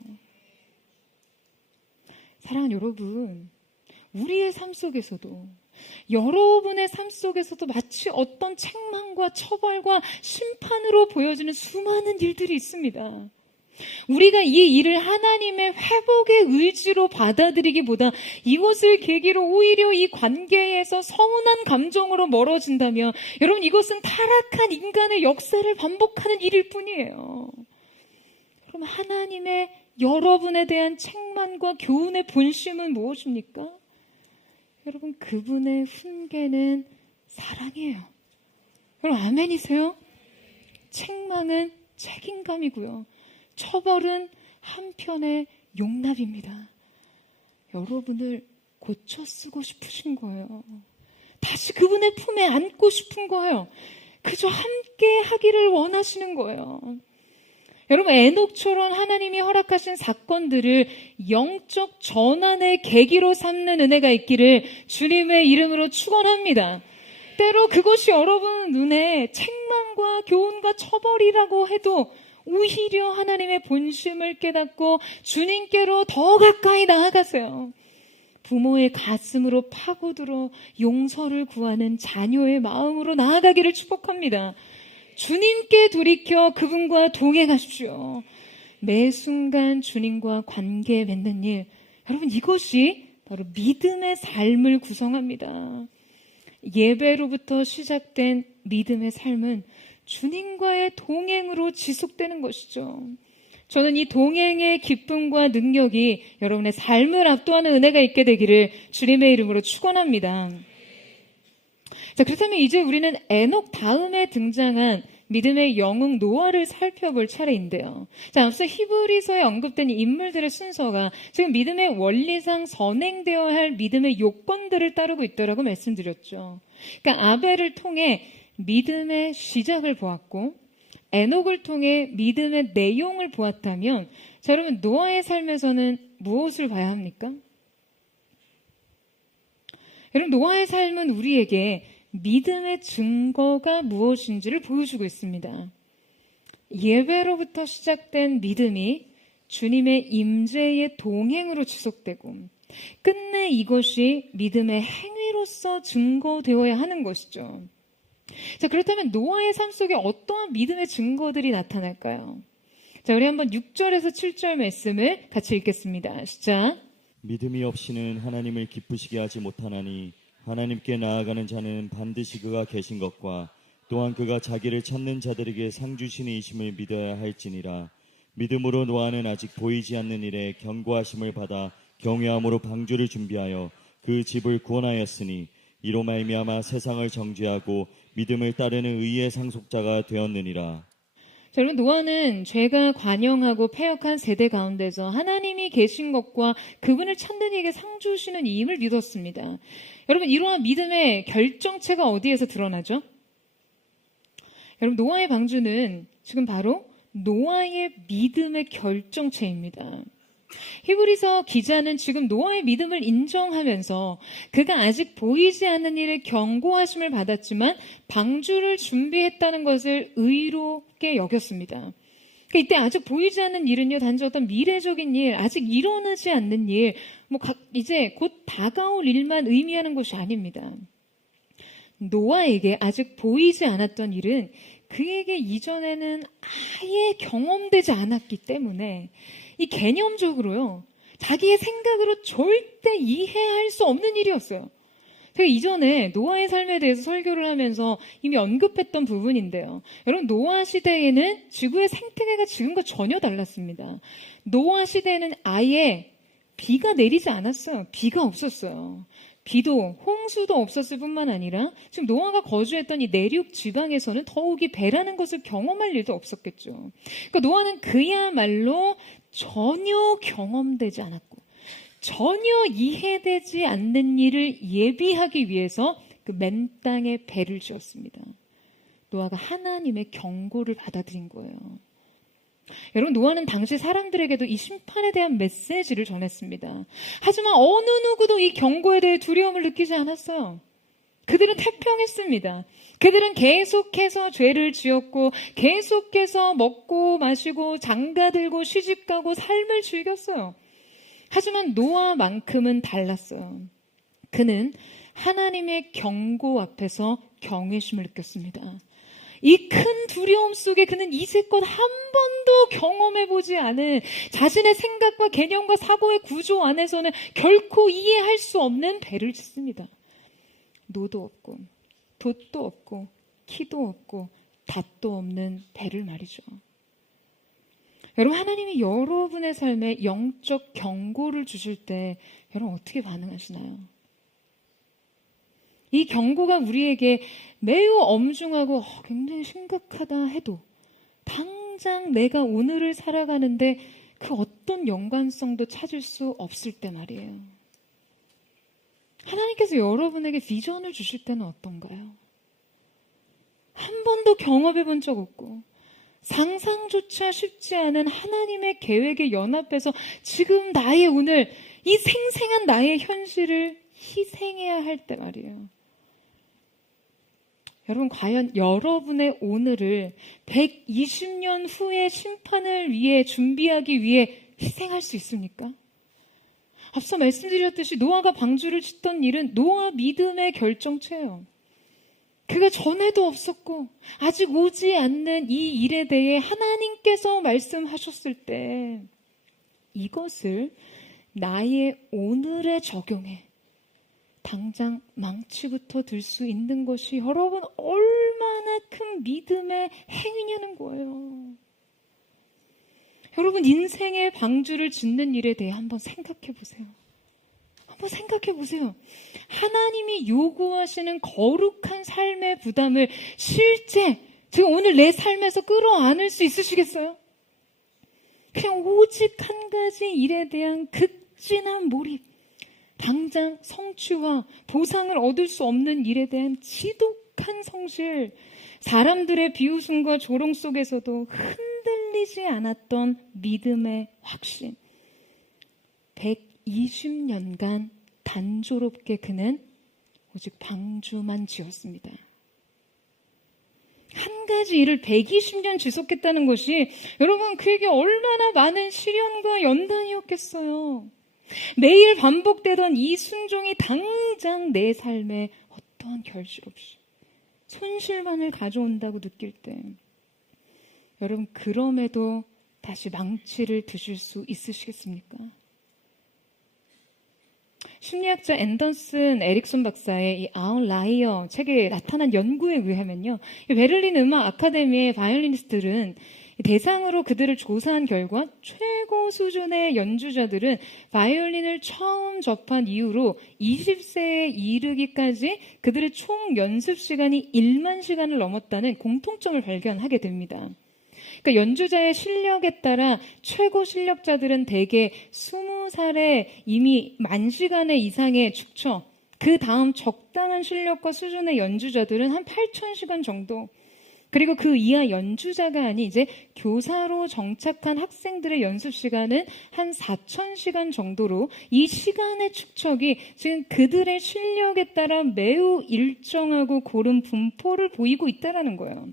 사랑하는 여러분, 우리의 삶 속에서도, 여러분의 삶 속에서도 마치 어떤 책망과 처벌과 심판으로 보여지는 수많은 일들이 있습니다. 우리가 이 일을 하나님의 회복의 의지로 받아들이기보다 이것을 계기로 오히려 이 관계에서 서운한 감정으로 멀어진다면 여러분, 이것은 타락한 인간의 역사를 반복하는 일일 뿐이에요. 그럼 하나님의 여러분에 대한 책망과 교훈의 본심은 무엇입니까? 여러분, 그분의 훈계는 사랑이에요. 여러분, 아멘이세요? 책망은 책임감이고요. 처벌은 한편의 용납입니다. 여러분을 고쳐 쓰고 싶으신 거예요. 다시 그분의 품에 안고 싶은 거예요. 그저 함께 하기를 원하시는 거예요. 여러분, 에녹처럼 하나님이 허락하신 사건들을 영적 전환의 계기로 삼는 은혜가 있기를 주님의 이름으로 축원합니다. 때로 그것이 여러분 눈에 책망과 교훈과 처벌이라고 해도 오히려 하나님의 본심을 깨닫고 주님께로 더 가까이 나아가세요. 부모의 가슴으로 파고들어 용서를 구하는 자녀의 마음으로 나아가기를 축복합니다. 주님께 돌이켜 그분과 동행하십시오. 매 순간 주님과 관계 맺는 일, 여러분, 이것이 바로 믿음의 삶을 구성합니다. 예배로부터 시작된 믿음의 삶은 주님과의 동행으로 지속되는 것이죠. 저는 이 동행의 기쁨과 능력이 여러분의 삶을 압도하는 은혜가 있게 되기를 주님의 이름으로 축원합니다. 자, 그렇다면 이제 우리는 에녹 다음에 등장한 믿음의 영웅 노아를 살펴볼 차례인데요. 자, 앞서 히브리서에 언급된 인물들의 순서가 지금 믿음의 원리상 선행되어야 할 믿음의 요건들을 따르고 있다라고 말씀드렸죠. 그러니까 아벨을 통해 믿음의 시작을 보았고 에녹을 통해 믿음의 내용을 보았다면 자, 여러분 노아의 삶에서는 무엇을 봐야 합니까? 여러분 노아의 삶은 우리에게 믿음의 증거가 무엇인지를 보여주고 있습니다. 예배로부터 시작된 믿음이 주님의 임재의 동행으로 지속되고 끝내 이것이 믿음의 행위로서 증거되어야 하는 것이죠. 자, 그렇다면 노아의 삶 속에 어떠한 믿음의 증거들이 나타날까요? 자, 우리 한번 6절에서 7절 말씀을 같이 읽겠습니다. 시작. 믿음이 없이는 하나님을 기쁘시게 하지 못하나니 하나님께 나아가는 자는 반드시 그가 계신 것과 또한 그가 자기를 찾는 자들에게 상 주시는 이심을 믿어야 할지니라. 믿음으로 노아는 아직 보이지 않는 일에 경고하심을 받아 경외함으로 방주를 준비하여 그 집을 구원하였으니 이로 말미암아 세상을 정죄하고 믿음을 따르는 의의 상속자가 되었느니라. 자, 여러분 노아는 죄가 관영하고 패역한 세대 가운데서 하나님이 계신 것과 그분을 찾는 이에게 상 주시는 이임을 믿었습니다. 여러분 이러한 믿음의 결정체가 어디에서 드러나죠? 여러분 노아의 방주는 지금 바로 노아의 믿음의 결정체입니다. 히브리서 기자는 지금 노아의 믿음을 인정하면서 그가 아직 보이지 않는 일을 경고하심을 받았지만 방주를 준비했다는 것을 의롭게 여겼습니다. 그러니까 이때 아직 보이지 않는 일은요, 단지 어떤 미래적인 일, 아직 일어나지 않는 일, 이제 곧 다가올 일만 의미하는 것이 아닙니다. 노아에게 아직 보이지 않았던 일은 그에게 이전에는 아예 경험되지 않았기 때문에 이 개념적으로요, 자기의 생각으로 절대 이해할 수 없는 일이었어요. 제가 이전에 노아의 삶에 대해서 설교를 하면서 이미 언급했던 부분인데요. 여러분 노아 시대에는 지구의 생태계가 지금과 전혀 달랐습니다. 노아 시대에는 아예 비가 내리지 않았어요. 비가 없었어요. 비도 홍수도 없었을 뿐만 아니라 지금 노아가 거주했던 이 내륙 지방에서는 더욱이 배라는 것을 경험할 일도 없었겠죠. 그러니까 노아는 그야말로 전혀 경험되지 않았고 전혀 이해되지 않는 일을 예비하기 위해서 그 맨 땅에 배를 지었습니다. 노아가 하나님의 경고를 받아들인 거예요. 여러분 노아는 당시 사람들에게도 이 심판에 대한 메시지를 전했습니다. 하지만 어느 누구도 이 경고에 대해 두려움을 느끼지 않았어요. 그들은 태평했습니다. 그들은 계속해서 죄를 지었고 계속해서 먹고 마시고 장가들고 시집가고 삶을 즐겼어요. 하지만 노아만큼은 달랐어요. 그는 하나님의 경고 앞에서 경외심을 느꼈습니다. 이 큰 두려움 속에 그는 이제껏 한 번도 경험해보지 않은 자신의 생각과 개념과 사고의 구조 안에서는 결코 이해할 수 없는 배를 짓습니다. 노도 없고 돛도 없고 키도 없고 닷도 없는 배를 말이죠. 여러분 하나님이 여러분의 삶에 영적 경고를 주실 때 여러분 어떻게 반응하시나요? 이 경고가 우리에게 매우 엄중하고 굉장히 심각하다 해도 당장 내가 오늘을 살아가는데 그 어떤 연관성도 찾을 수 없을 때 말이에요. 하나님께서 여러분에게 비전을 주실 때는 어떤가요? 한 번도 경험해 본 적 없고 상상조차 쉽지 않은 하나님의 계획에 연합해서 지금 나의 오늘 이 생생한 나의 현실을 희생해야 할 때 말이에요. 여러분 과연 여러분의 오늘을 120년 후의 심판을 위해 준비하기 위해 희생할 수 있습니까? 앞서 말씀드렸듯이 노아가 방주를 짓던 일은 노아 믿음의 결정체예요. 그가 전에도 없었고 아직 오지 않는 이 일에 대해 하나님께서 말씀하셨을 때 이것을 나의 오늘에 적용해 당장 망치부터 들 수 있는 것이 여러분 얼마나 큰 믿음의 행위냐는 거예요. 여러분 인생의 방주를 짓는 일에 대해 한번 생각해 보세요. 한번 생각해 보세요. 하나님이 요구하시는 거룩한 삶의 부담을 실제 지금 오늘 내 삶에서 끌어안을 수 있으시겠어요? 그냥 오직 한 가지 일에 대한 극진한 몰입, 당장 성취와 보상을 얻을 수 없는 일에 대한 지독한 성실, 사람들의 비웃음과 조롱 속에서도 흔들리지 않았던 믿음의 확신. 120년간 단조롭게 그는 오직 방주만 지었습니다. 한 가지 일을 120년 지속했다는 것이 여러분 그에게 얼마나 많은 시련과 연단이었겠어요. 매일 반복되던 이 순종이 당장 내 삶에 어떠한 결실 없이 손실만을 가져온다고 느낄 때 여러분 그럼에도 다시 망치를 드실 수 있으시겠습니까? 심리학자 앤더슨 에릭슨 박사의 이 아웃라이어 책에 나타난 연구에 의하면요, 베를린 음악 아카데미의 바이올리니스트들은 대상으로 그들을 조사한 결과 최고 수준의 연주자들은 바이올린을 처음 접한 이후로 20세에 이르기까지 그들의 총 연습 시간이 1만 시간을 넘었다는 공통점을 발견하게 됩니다. 그러니까 연주자의 실력에 따라 최고 실력자들은 대개 20살에 이미 10,000시간의 이상의 축처, 그 다음 적당한 실력과 수준의 연주자들은 한 8,000시간 정도, 그리고 그 이하 연주자가 아닌 이제 교사로 정착한 학생들의 연습 시간은 한 4,000시간 정도로 이 시간의 축척이 지금 그들의 실력에 따라 매우 일정하고 고른 분포를 보이고 있다는 거예요.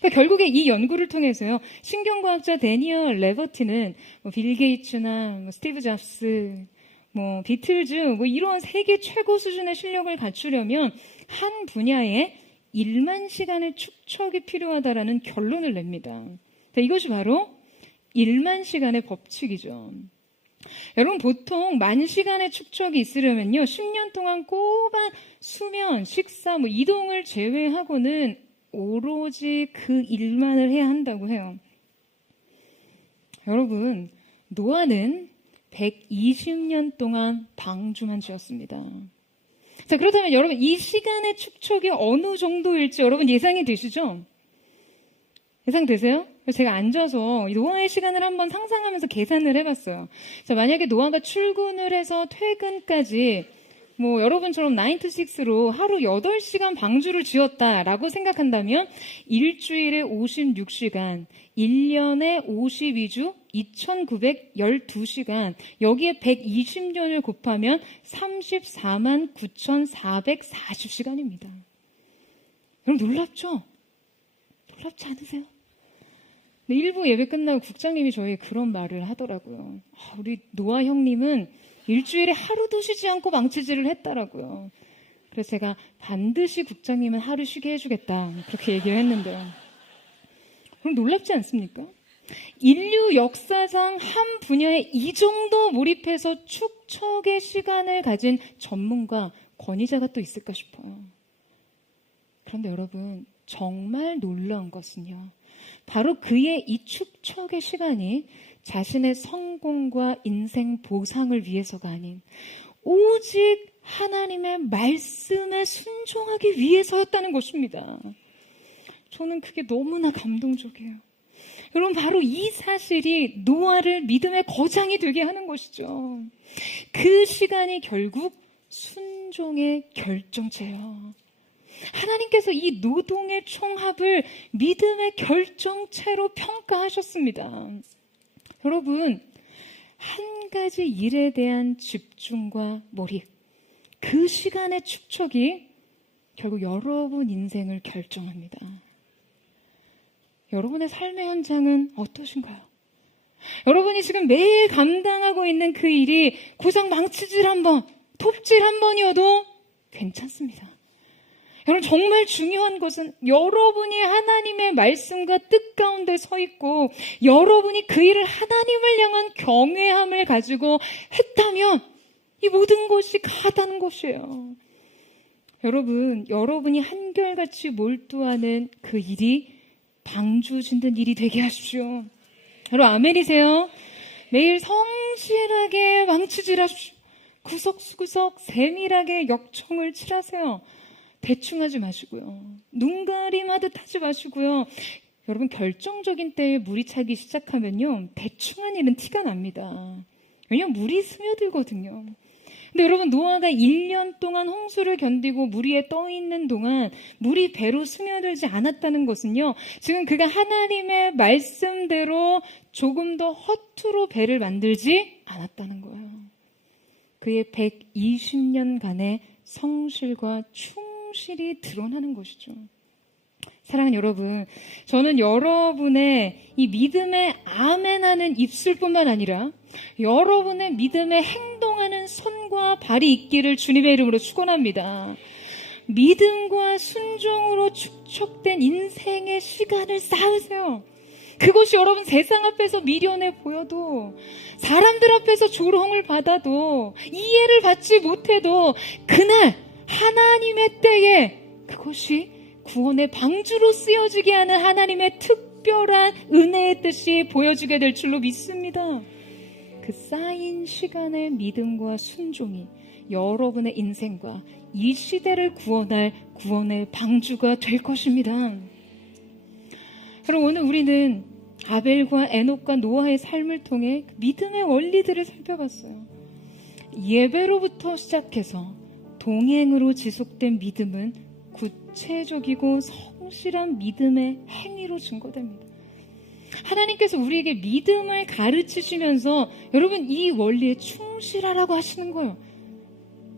그러니까 결국에 이 연구를 통해서요, 신경과학자 데니얼 레버티는 빌 게이츠나 스티브 잡스, 비틀즈 이런 세계 최고 수준의 실력을 갖추려면 한 분야에 1만 시간의 축척이 필요하다라는 결론을 냅니다. 그러니까 이것이 바로 1만 시간의 법칙이죠. 여러분 보통 10,000시간의 축척이 있으려면요 10년 동안 꼬박 수면, 식사, 이동을 제외하고는 오로지 그 일만을 해야 한다고 해요. 여러분 노아는 120년 동안 방주만 지었습니다. 자, 그렇다면 여러분 이 시간의 축척이 어느 정도일지 여러분 예상이 되시죠? 예상되세요? 제가 앉아서 노아의 시간을 한번 상상하면서 계산을 해봤어요. 자, 만약에 노아가 출근을 해서 퇴근까지 여러분처럼 9 to 6로 하루 8시간 방주를 지었다라고 생각한다면 일주일에 56시간, 1년에 52주, 2,912시간, 여기에 120년을 곱하면 34만 9,440시간입니다. 여러분 놀랍죠? 놀랍지 않으세요? 네, 1부 예배 끝나고 국장님이 저에게 그런 말을 하더라고요. 우리 노아 형님은 일주일에 하루도 쉬지 않고 망치질을 했다라고요. 그래서 제가 반드시 국장님은 하루 쉬게 해주겠다 그렇게 얘기를 했는데요. 그럼 놀랍지 않습니까? 인류 역사상 한 분야에 이 정도 몰입해서 축척의 시간을 가진 전문가, 권위자가 또 있을까 싶어요. 그런데 여러분 정말 놀라운 것은요, 바로 그의 이 축척의 시간이 자신의 성공과 인생 보상을 위해서가 아닌 오직 하나님의 말씀에 순종하기 위해서였다는 것입니다. 저는 그게 너무나 감동적이에요. 여러분 바로 이 사실이 노아를 믿음의 거장이 되게 하는 것이죠. 그 시간이 결국 순종의 결정체예요. 하나님께서 이 노동의 총합을 믿음의 결정체로 평가하셨습니다. 여러분, 한 가지 일에 대한 집중과 몰입, 그 시간의 축척이 결국 여러분 인생을 결정합니다. 여러분의 삶의 현장은 어떠신가요? 여러분이 지금 매일 감당하고 있는 그 일이 고작 망치질 한 번, 톱질 한 번이어도 괜찮습니다. 여러분, 정말 중요한 것은 여러분이 하나님의 말씀과 뜻 가운데 서 있고 여러분이 그 일을 하나님을 향한 경외함을 가지고 했다면 이 모든 것이 가다는 것이에요. 여러분, 여러분이 한결같이 몰두하는 그 일이 방주 짓는 일이 되게 하십시오. 여러분, 아멘이세요? 매일 성실하게 망치질하십시오. 구석구석 세밀하게 역청을 칠하세요. 대충 하지 마시고요. 눈가림하듯 하지 마시고요. 여러분, 결정적인 때에 물이 차기 시작하면요, 대충한 일은 티가 납니다. 왜냐면 물이 스며들거든요. 근데 여러분, 노아가 1년 동안 홍수를 견디고 물 위에 떠 있는 동안 물이 배로 스며들지 않았다는 것은요, 지금 그가 하나님의 말씀대로 조금 더 허투루 배를 만들지 않았다는 거예요. 그의 120년간의 성실과 충실이 드러나는 것이죠. 사랑하는 여러분, 저는 여러분의 이 믿음의 아멘하는 입술뿐만 아니라 여러분의 믿음에 행동하는 손과 발이 있기를 주님의 이름으로 축원합니다. 믿음과 순종으로 축적된 인생의 시간을 쌓으세요. 그것이 여러분 세상 앞에서 미련해 보여도, 사람들 앞에서 조롱을 받아도, 이해를 받지 못해도 그날 하나님의 때에 그것이 구원의 방주로 쓰여지게 하는 하나님의 특별한 은혜의 뜻이 보여지게 될 줄로 믿습니다. 그 쌓인 시간의 믿음과 순종이 여러분의 인생과 이 시대를 구원할 구원의 방주가 될 것입니다. 그럼 오늘 우리는 아벨과 에녹과 노아의 삶을 통해 믿음의 원리들을 살펴봤어요. 예배로부터 시작해서 동행으로 지속된 믿음은 구체적이고 성실한 믿음의 행위로 증거됩니다. 하나님께서 우리에게 믿음을 가르치시면서 여러분, 이 원리에 충실하라고 하시는 거예요.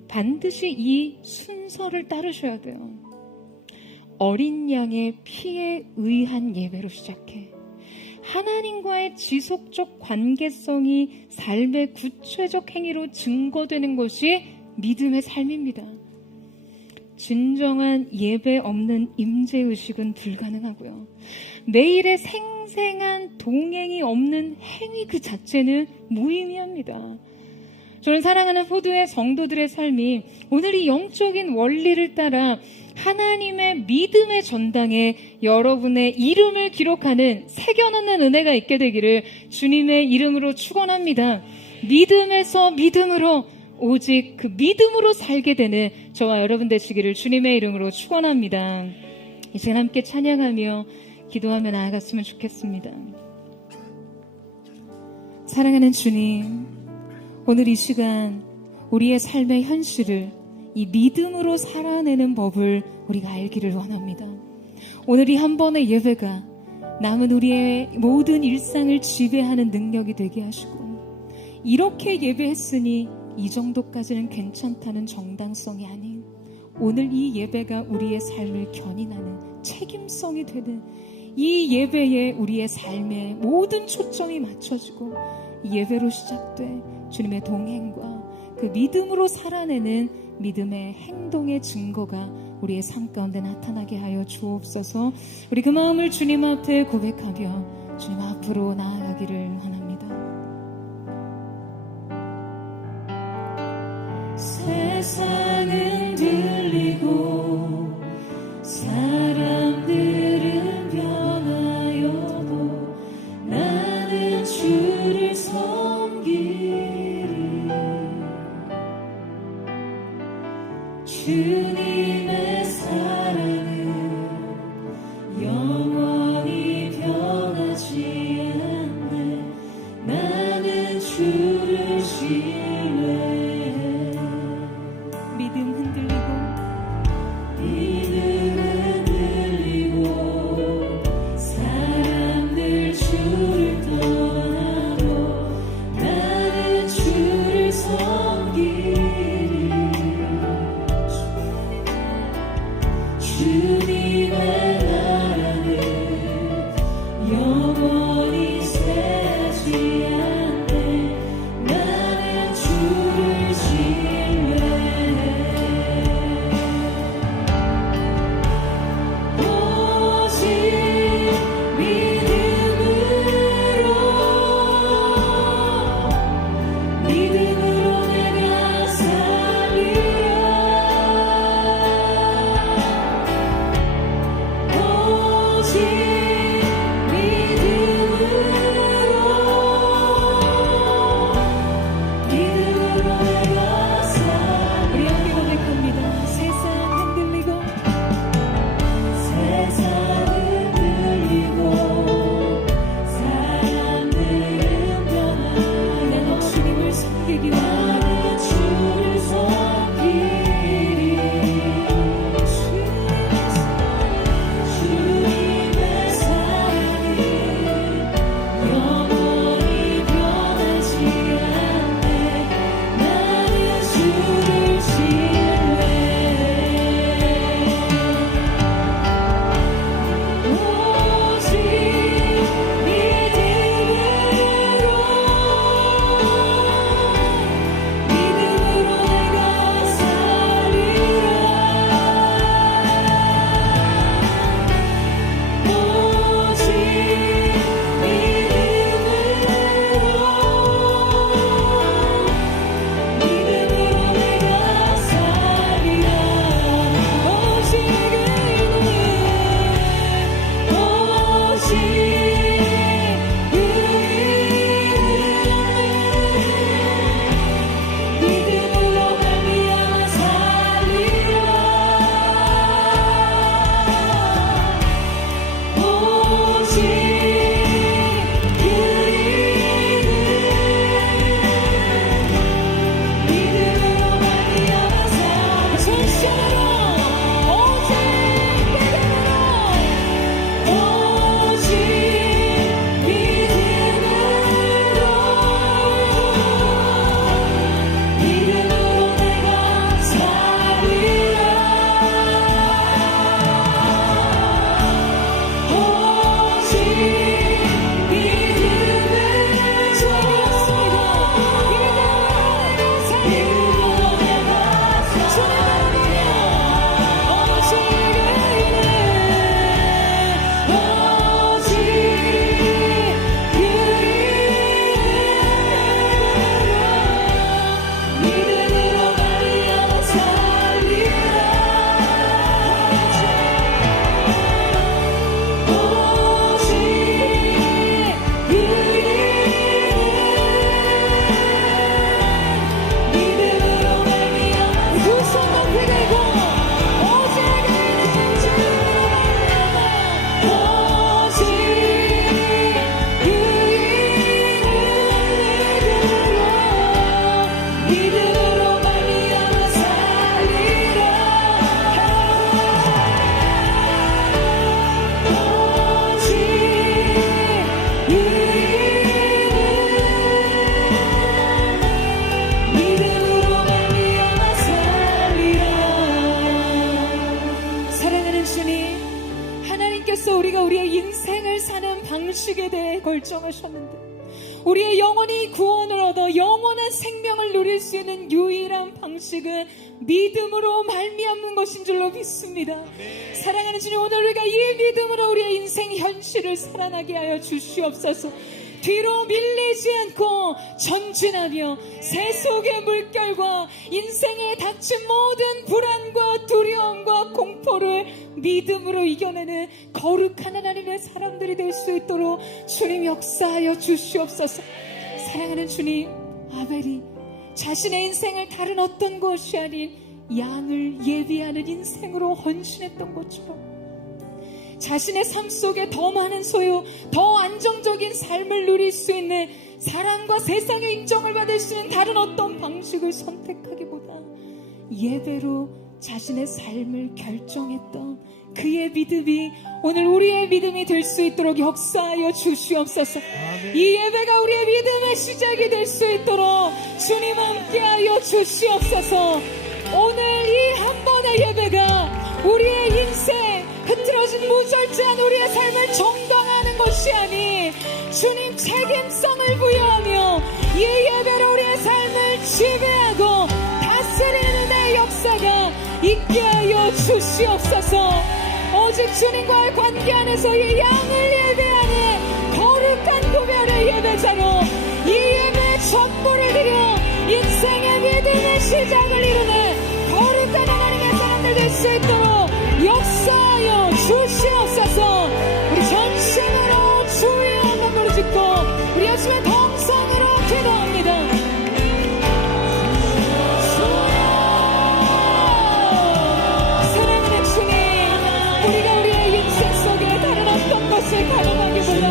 반드시 이 순서를 따르셔야 돼요. 어린 양의 피에 의한 예배로 시작해 하나님과의 지속적 관계성이 삶의 구체적 행위로 증거되는 것이 믿음의 삶입니다. 진정한 예배 없는 임재의식은 불가능하고요. 매일의 생생한 동행이 없는 행위 그 자체는 무의미합니다. 저는 사랑하는 포도의 성도들의 삶이 오늘 이 영적인 원리를 따라 하나님의 믿음의 전당에 여러분의 이름을 기록하는, 새겨놓는 은혜가 있게 되기를 주님의 이름으로 축원합니다. 믿음에서 믿음으로, 오직 그 믿음으로 살게 되는 저와 여러분 되시기를 주님의 이름으로 축원합니다. 이제 함께 찬양하며 기도하며 나아갔으면 좋겠습니다. 사랑하는 주님, 오늘 이 시간 우리의 삶의 현실을 이 믿음으로 살아내는 법을 우리가 알기를 원합니다. 오늘 이 한 번의 예배가 남은 우리의 모든 일상을 지배하는 능력이 되게 하시고, 이렇게 예배했으니 이 정도까지는 괜찮다는 정당성이 아닌, 오늘 이 예배가 우리의 삶을 견인하는 책임성이 되는 이 예배에 우리의 삶의 모든 초점이 맞춰지고, 이 예배로 시작돼 주님의 동행과 그 믿음으로 살아내는 믿음의 행동의 증거가 우리의 삶 가운데 나타나게 하여 주옵소서. 우리 그 마음을 주님 앞에 고백하며 주님 앞으로 나아가기를 원합니다. 세상은 들리고 사람들은 변하여도 나는 주를 섬기리. 주님의 사랑은 영원히 변하지 않네. 나는 주를 신뢰해. 하나님께서 우리가 우리의 인생을 사는 방식에 대해 결정하셨는데, 우리의 영혼이 구원을 얻어 영원한 생명을 누릴 수 있는 유일한 방식은 믿음으로 말미암는 것인 줄로 믿습니다. 사랑하는 주님, 오늘 우리가 이 믿음으로 우리의 인생 현실을 살아나게 하여 주시옵소서. 뒤로 밀리지 않고 전진하며 세속의 물결과 인생에 닥친 모든 불안과 두려움과 공포를 믿음으로 이겨내는 거룩한 하나님의 사람들이 될 수 있도록 주님 역사하여 주시옵소서. 사랑하는 주님, 아벨이 자신의 인생을 다른 어떤 것이 아닌 양을 예비하는 인생으로 헌신했던 것처럼 자신의 삶 속에 더 많은 소유, 더 안정적인 삶을 누릴 수 있는 사랑과 세상의 인정을 받을 수 있는 다른 어떤 방식을 선택하기보다 예배로 자신의 삶을 결정했던 그의 믿음이 오늘 우리의 믿음이 될 수 있도록 역사하여 주시옵소서. 이 예배가 우리의 믿음의 시작이 될 수 있도록 주님 함께하여 주시옵소서. 오늘 이 한 번의 예배가 우리의 인생 흐트러진 무절제한 우리의 삶을 정당화하는 것이 아닌 주님 책임성을 부여하며 이 예배로 우리의 삶을 지배하고 다스리는 내 역사가 있게 하여 주시옵소서. 오직 주님과의 관계 안에서의 양을 예배하는 거룩한 구별의 예배자로 이 예배의 전부를 드려 인생의 믿음의 시작을 이루는 거룩한 하나님의 사람들 될 수 있도록 역사하여 주시옵소서. 우리 전심으로 주의 한번 부르짖고 우리 예수의 동성으로 기도합니다. 사랑하는 주님, 우리가 우리의 인생 속에 다른 어떤 것을 가능하기보다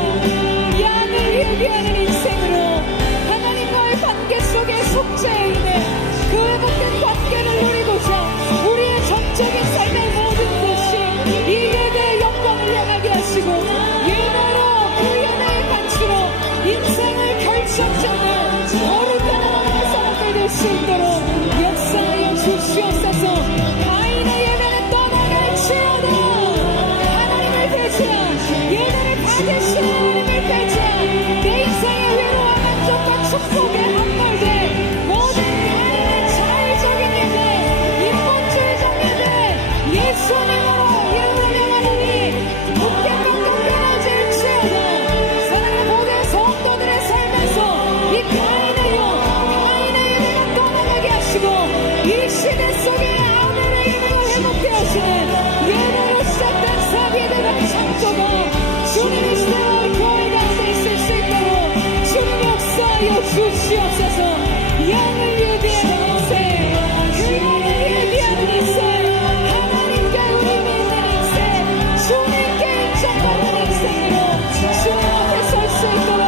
양을 예비하는 인생으로 하나님과의 관계 속에 속죄해 있는 그 복된 관계를 누리고자 우리의 전적인 삶의 모든 것이 이 예배의 영광을 향하게 하시고 예배로 그 연애의 간치로 인생을 결정짓는 거룩한 하나님의 사람들 될 수 있도록 역사하여 주시옵소서. 가인의 예배는 떠나갈지어다 하나님을 배제한 예배를 받으시는 하나님을 배제한 내 인생의 위로와 만족과 축복에 함몰된 모든 가인의 자의적인 예배, 인본주의적 예배 예수님으로 예배하노니 국경과 끊어질지어다. 사랑하는 모든 성도들의 삶에서 이 가인의 영, 가인의 예배가 떠나가게 하시고 이 시대 속에 아멘의 예배가 회복되어 하시는 예배로 시작된 사비들과 창조가 주님의 시대와 교회 가운데 있을 수 있도록 주님 역사하여 주시옵소서. 양을 예비하는 인생, 그 양을 예비하는 인생, 하나님께 의미 있는 인생, 주님께 인정받는 인생으로 주님 앞에 설 수 있도록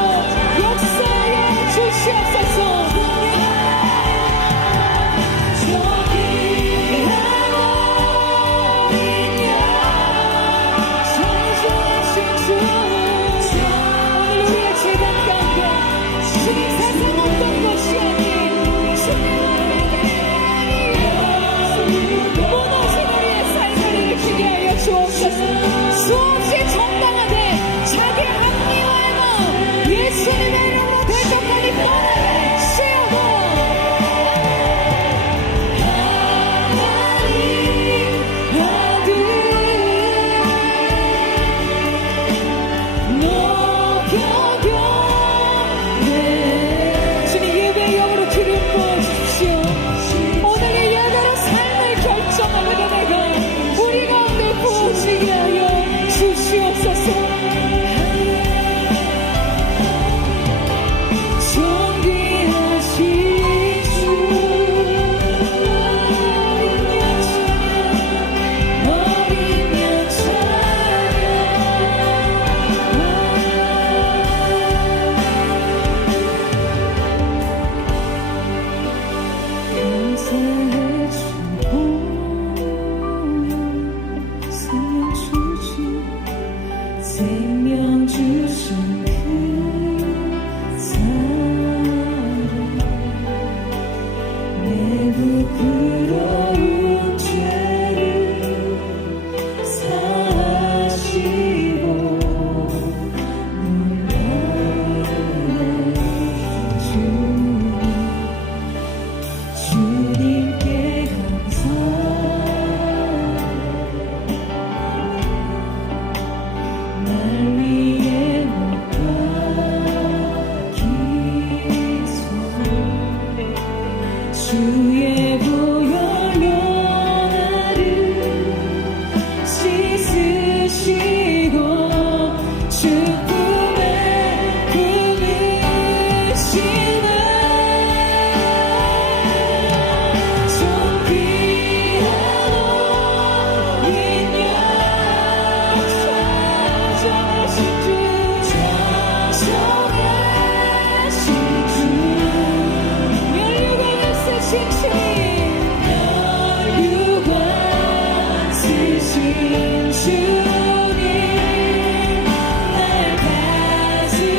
역사하여 주시옵소서. 우리의 재단 가운데 주님 세상 어떤 것이 아닌 주님 무너진 우리의 삶을 일으키게 하여 주옵소서. 수없이 정당하되 자기 합리화의 마음 예수님의 이름으로 대적하니 떠나시오고 하나님 아들 주님 예배의 영으로 기름 부어주십시오. 오늘의 예배로 삶을 결정하는 은혜가 우리 가운데 부어지게 하여 주시옵소서. 존귀하신 주 어린 양 찬양 생명 주신 그 사랑 내 부끄러운 죄를 사시고 주님 날 다스리시네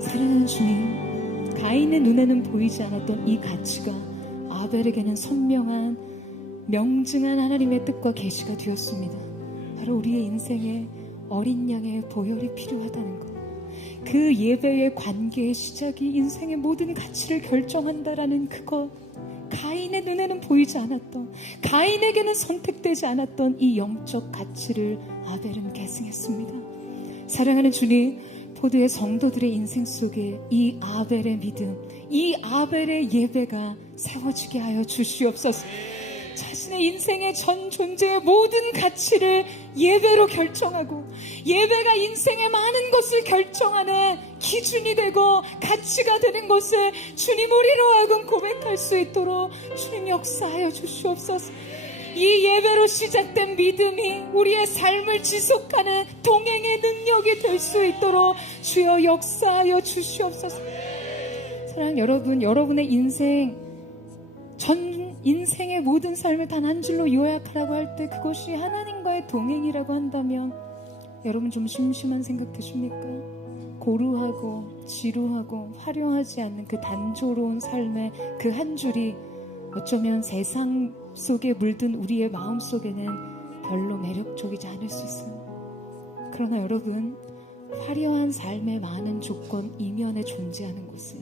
사랑하는 주님, 가인의 눈에는 보이지 않았던 이 가치가 아벨에게는 선명한 명증한 하나님의 뜻과 계시가 되었습니다. 바로 우리의 인생에 어린 양의 보혈이 필요하다는 것, 그 예배의 관계의 시작이 인생의 모든 가치를 결정한다라는 그것, 가인의 눈에는 보이지 않았던, 가인에게는 선택되지 않았던 이 영적 가치를 아벨은 계승했습니다. 사랑하는 주님, 포도의 성도들의 인생 속에 이 아벨의 믿음, 이 아벨의 예배가 세워지게 하여 주시옵소서. 자신의 인생의 전 존재의 모든 가치를 예배로 결정하고, 예배가 인생의 많은 것을 결정하는 기준이 되고 가치가 되는 것을 주님 우리로 하여금 고백할 수 있도록 주님 역사하여 주시옵소서. 이 예배로 시작된 믿음이 우리의 삶을 지속하는 동행의 능력이 될 수 있도록 주여 역사하여 주시옵소서. 사랑하는 여러분, 여러분의 전 인생의 모든 삶을 단 한 줄로 요약하라고 할 때 그것이 하나님과의 동행이라고 한다면 여러분 좀 심심한 생각 드십니까? 고루하고 지루하고 화려하지 않는 그 단조로운 삶의 그 한 줄이 어쩌면 세상 속에 물든 우리의 마음 속에는 별로 매력적이지 않을 수 있습니다. 그러나 여러분, 화려한 삶의 많은 조건 이면에 존재하는 것은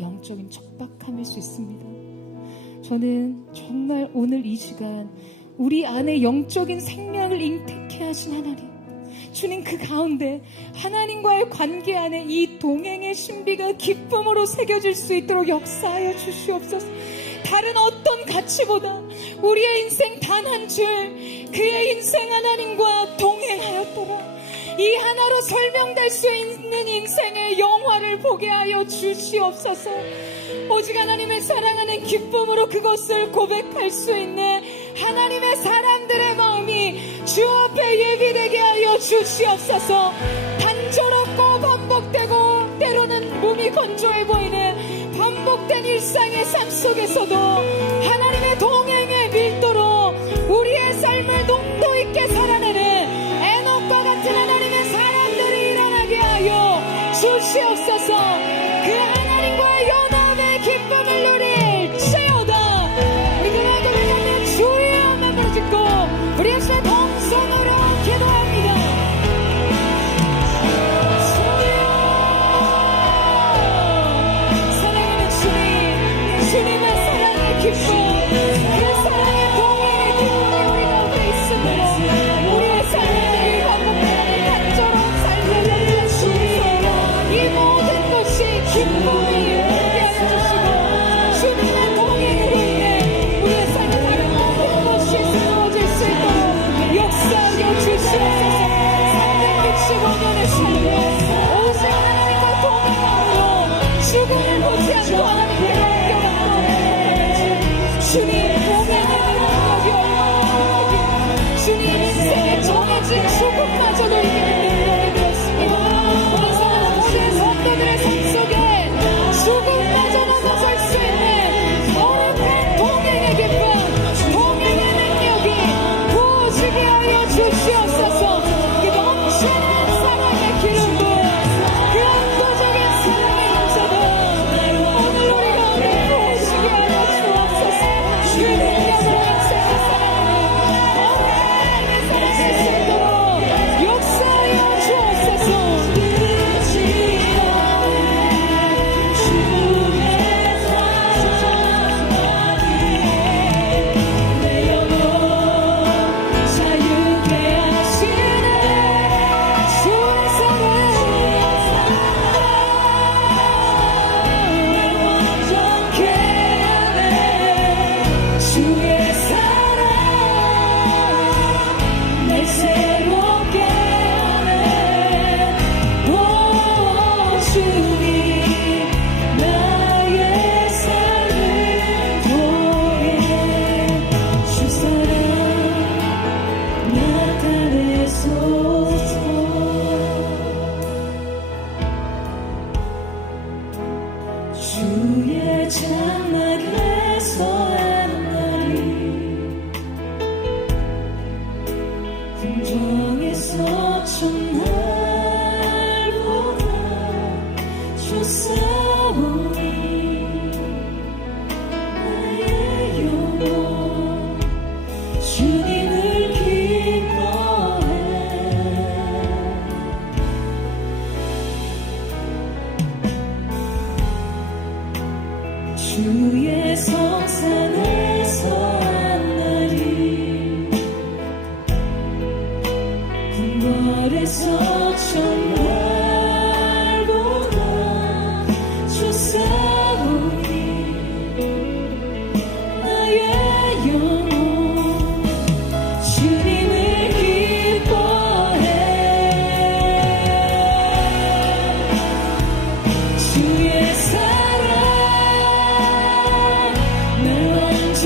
영적인 척박함일 수 있습니다. 저는 정말 오늘 이 시간 우리 안에 영적인 생명을 잉태케 하신 하나님, 주님 그 가운데 하나님과의 관계 안에 이 동행의 신비가 기쁨으로 새겨질 수 있도록 역사하여 주시옵소서. 다른 어떤 가치보다 우리의 인생 단 한 줄, 그의 인생 하나님과 동행하였더라. 이 하나로 설명될 수 있는 인생의 영화를 보게 하여 주시옵소서. 오직 하나님을 사랑하는 기쁨으로 그것을 고백할 수 있는 하나님의 사람들의 마음이 주 앞에 예비되게 하여 주시옵소서. 단조롭고 반복되고 때로는 몸이 건조해 보이는 반복된 일상의 삶 속에서도 하나님의 동행의 밀도로 우리의 삶을 농도 있게 살아내는 에녹과 같은 하나님의 사람들이 일어나게 하여 주시옵소서. 그 하나님과의 연합의 기쁨을 누릴지어다. 우리 그날 고백하며 주여 마음을 짓고 우리 역사의 동성으로 기도합니다. 사랑하는 주님, 주님의 사랑의 기쁨, 그 사랑의 동행의 기쁨이 우리 가운데 있으므로 우리의 삶을 반복하는 단조로운 삶을 살려주시고 이 모든 것이 기쁨이 되게 하여 주시고 주님의 동행으로 인해 우리의 삶의 다른 모든 것이 새로워질 수 있도록 역사하여 주시옵소서. 365년의 삶에 오직 하나님과 동행함으로 죽음을 보지 않고 하나님께 맡겨가는 주님 동행의 능력이 얼마나 크기에 주님 인생에 정해진 죽음마저도 이기는 능력이 되었습니다. 오늘 사랑하는 모든 성도들의 삶 속에 죽음마저 넘어설 수 있는 거룩한 동행의 기쁨, 동행의 능력이 부어지게 하여 주시옵소서. 이 넘치는 사랑의 기름 부음, 그 압도적인 사랑의 넘쳐도 오늘 우리 가운데 부어지게 하여 주옵소서. 그 능력으로 인생을 살아가는 하나님의 사랑을 숨도록 역사하여 주옵소서. 내 영혼 자유케 하시는 주의 사랑 완전케 하네. 주의 사랑 날 새롭게 하네. 오 주님 나의 삶을 통해 주 사랑 나타내소서. 주의 장막에서 한 날이 궁정에서 첫날보다 좋사오니 나의 영혼 주님을 기뻐해. 주의 성산에서 한 날이 궁궐에서 첫날보다 좋사오니 나의 영혼 주님을 기뻐해. 주의 사랑 날 완전케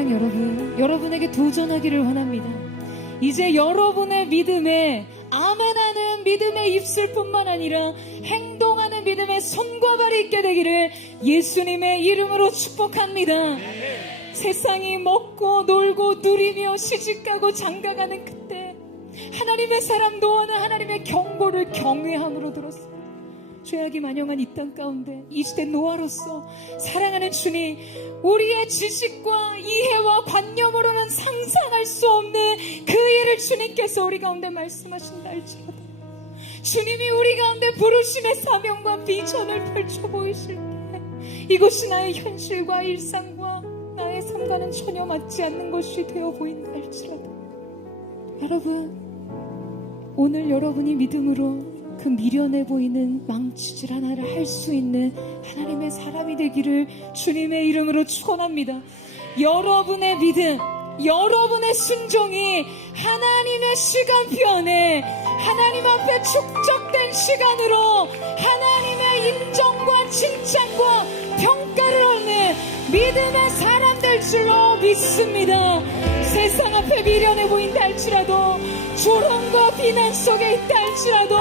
사랑 여러분에게 도전하기를 원합니다. 이제 여러분의 믿음에 아멘하는 믿음의 입술뿐만 아니라 행동하는 믿음의 손과 발이 있게 되기를 예수님의 이름으로 축복합니다. 세상이 먹고 놀고 누리며 시집가고 장가가는 그때 하나님의 사람 노아는 하나님의 경고를 경외함으로 들었습니다. 죄악이 만영한 이 땅 가운데 이 시대 노아로서 사랑하는 주님, 우리의 지식과 이해와 관념으로는 상상할 수 없는 그 일을 주님께서 우리 가운데 말씀하신다 할지라도 주님이 우리 가운데 부르심의 사명과 비전을 펼쳐 보이실 때 이것이 나의 현실과 일상과 나의 삶과는 전혀 맞지 않는 것이 되어 보인다 할지라도 여러분, 오늘 여러분이 믿음으로 그 미련해 보이는 망치질 하나를 할 수 있는 하나님의 사람이 되기를 주님의 이름으로 축원합니다. 여러분의 믿음, 여러분의 순종이 하나님의 시간표 안에 하나님 앞에 축적된 시간으로 하나님의 인정과 칭찬과 평가를 얻는 믿음의 사람 될 줄로 믿습니다. 세상 앞에 미련해 보인다 할지라도 조롱과 비난 속에 있다 할지라도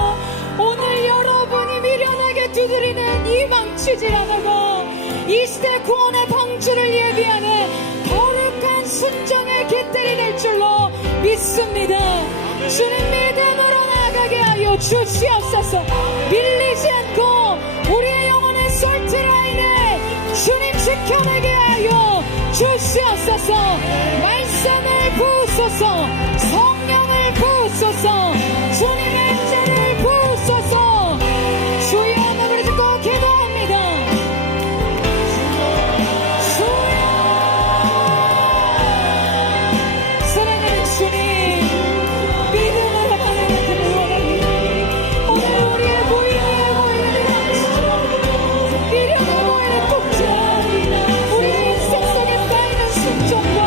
오늘 여러분이 미련하게 두드리는 이 망치질 하나가 이 시대 구원의 방주를 예비하는 거룩한 순종의 깃들이 될 줄로 믿습니다. 주님 믿음으로 나아가게 하여 주시옵소서. 밀리지 않고 우리의 영혼의 솔트라인에 주님 지켜내게 하여 주시옵소서. 말씀을 부으소서. 성령을 부으소서. 주님의 은혜를 부으소서. 주여 마음을 듣고 기도합니다. 주여 사랑하는 주님, 믿음으로 하나님을 원합니다. 오늘 우리의 보이는 망치죠, 미련한 보이는 꼭지라 우리의 인생 속에 쌓이는 순종과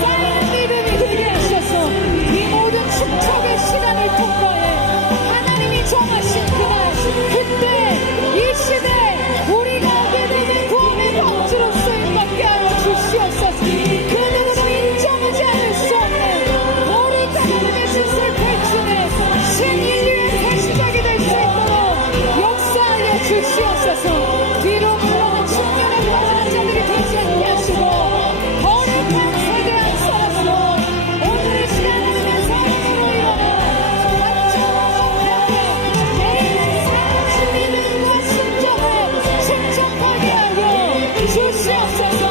쌓이는 믿음이 되게 하셔서 이 모든 축적의 시간을 통과해 하나님이 정하신 그날 그때 이 시대 우리가 믿음의 구원의 방주로 쓰임받게 하여 주시옵소서. 그 눈으로 인정하지 않을 수 없는 거룩한 믿음의 뜻을 펼치는 신인류의 새 시작이 될 수 있도록 역사하여 주시옵소서. 뒤로 물러난 측면에 물러난 자들이 되지 않게 하시고 거룩한 세대한 사람으로 오늘 이 시간 하나님의 사랑으로 일어나 완전하게 내 삶의 믿음과 순종을 충족하게 하여 주시옵소서.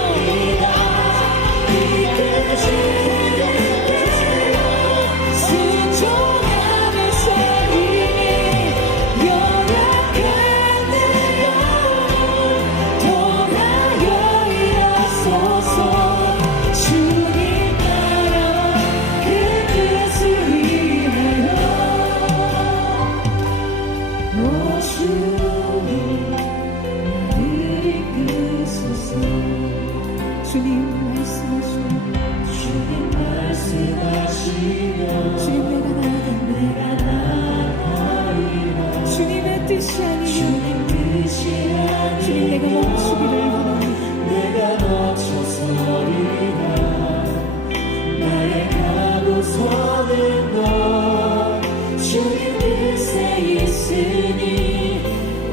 순종하는 삶이 연약한 내 영혼 돌아여 일하소서. 주님 나라 그 뜻을 위하여 오 주님 나를 이끄소서. 주님 말씀하시며 주님 내가 나아가리라. 주님의 뜻이 아니면 주님 내가 멈추기를 원합니다. 내가 멈춰서리라. 나의 가고 서는 것 주님 뜻에 있으니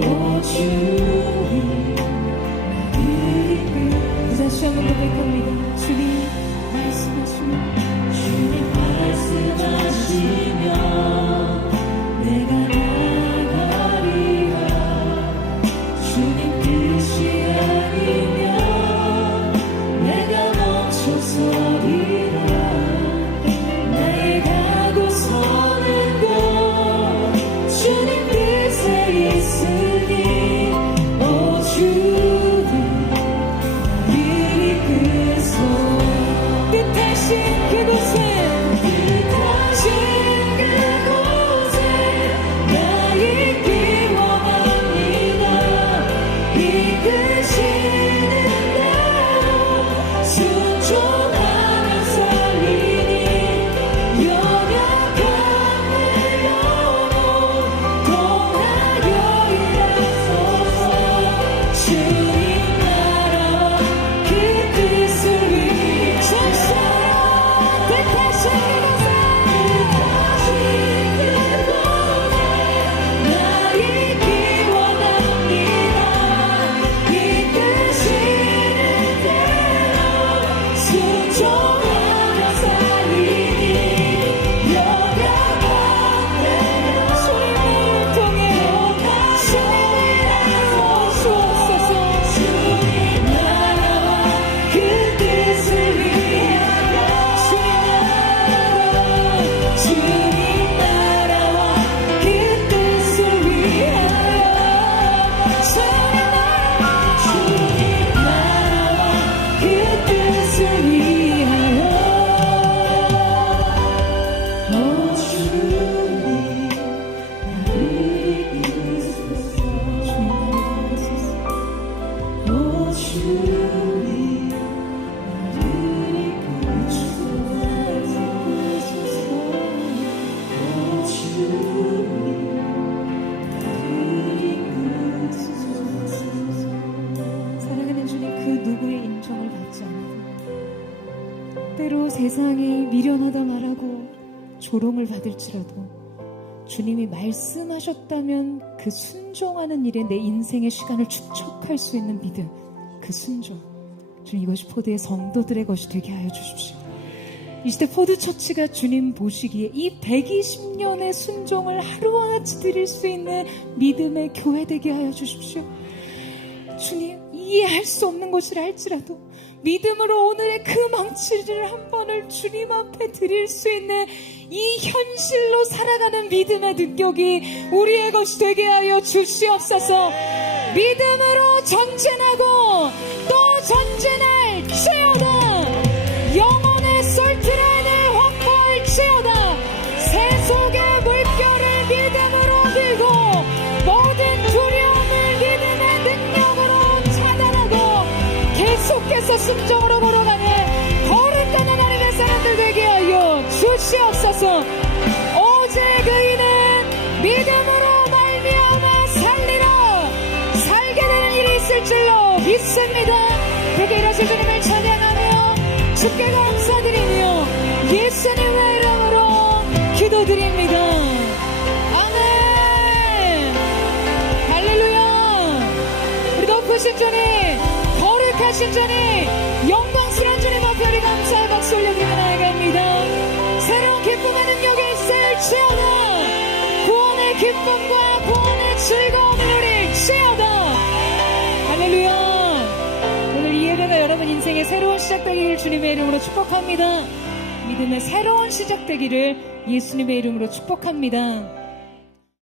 오 주님 나를 이끌. 다시 한번 고백합니다. 주님 말씀하시며 주님 말씀하시면 내가 나가리라. 주님 뜻이 아니면 내가 멈춰서리라. 나의 가고 서는 것 주님 뜻에 있으니 오 주님 나를 이끌소. 뜻하신 그곳에 나 있기 원합니다. 이끄시는 대로 순종하는 순종하며 살리니 영원한 주님을 통해 주님이라고 주옵소서. 주님 나라와 그 뜻을 위하여 주님 나라와 그 뜻을 위하여 주님 나라와 그 뜻을 위하여 오 주님 나를 이끄소서 오 주님 나를 이끄소서 오 주님 나를 이끄소서 사랑하는 주님, 그 누구의 인정을 받지 않고 때로 세상이 미련하다 말하고 조롱을 받을지라도 주님이 말씀하셨다면 그 순종하는 일에 내 인생의 시간을 축적할 수 있는 믿음, 그 순종, 주님, 이것이 포도의 성도들의 것이 되게 하여 주십시오. 이 시대 포도처치가 주님 보시기에 이 120년의 순종을 하루아치 드릴 수 있는 믿음의 교회 되게 하여 주십시오. 주님, 이해할 수 없는 것이라 할지라도 믿음으로 오늘의 그 망치를 한 번을 주님 앞에 드릴 수 있는 이 현실로 살아가는 믿음의 능력이 우리의 것이 되게 하여 주시옵소서. 믿음으로 전진하고 또 전진할지어다. 영혼의 솔트라인을 확보할지어다. 세속의 물결을 믿음으로 들고 모든 두려움을 믿음의 능력으로 차단하고 계속해서 순종으로 걸어가는 거룩한 하나님의 사람들 되게 하여 주시옵소서. 오직 의인은 믿음으로 말미암아 살리라. 살게 되는 일이 있을 줄로 믿습니다. 그렇게 일하실 주님을 찬양하며 주께 감사드리며 예수님의 이름으로 기도드립니다. 아멘. 할렐루야. 우리 높으신 주님, 거룩하신 주님, 영광스러운 주님 앞에 우리 감사의 박수 올려드리며 나아갑니다. 새로운 기쁨의 능력이 있을지어다. 구원의 기쁨과 구원의 즐거움을 누릴지어다. 할렐루야. 오늘 이 예배가 여러분 인생의 새로운 시작되기를 주님의 이름으로 축복합니다. 믿음의 새로운 시작되기를 예수님의 이름으로 축복합니다.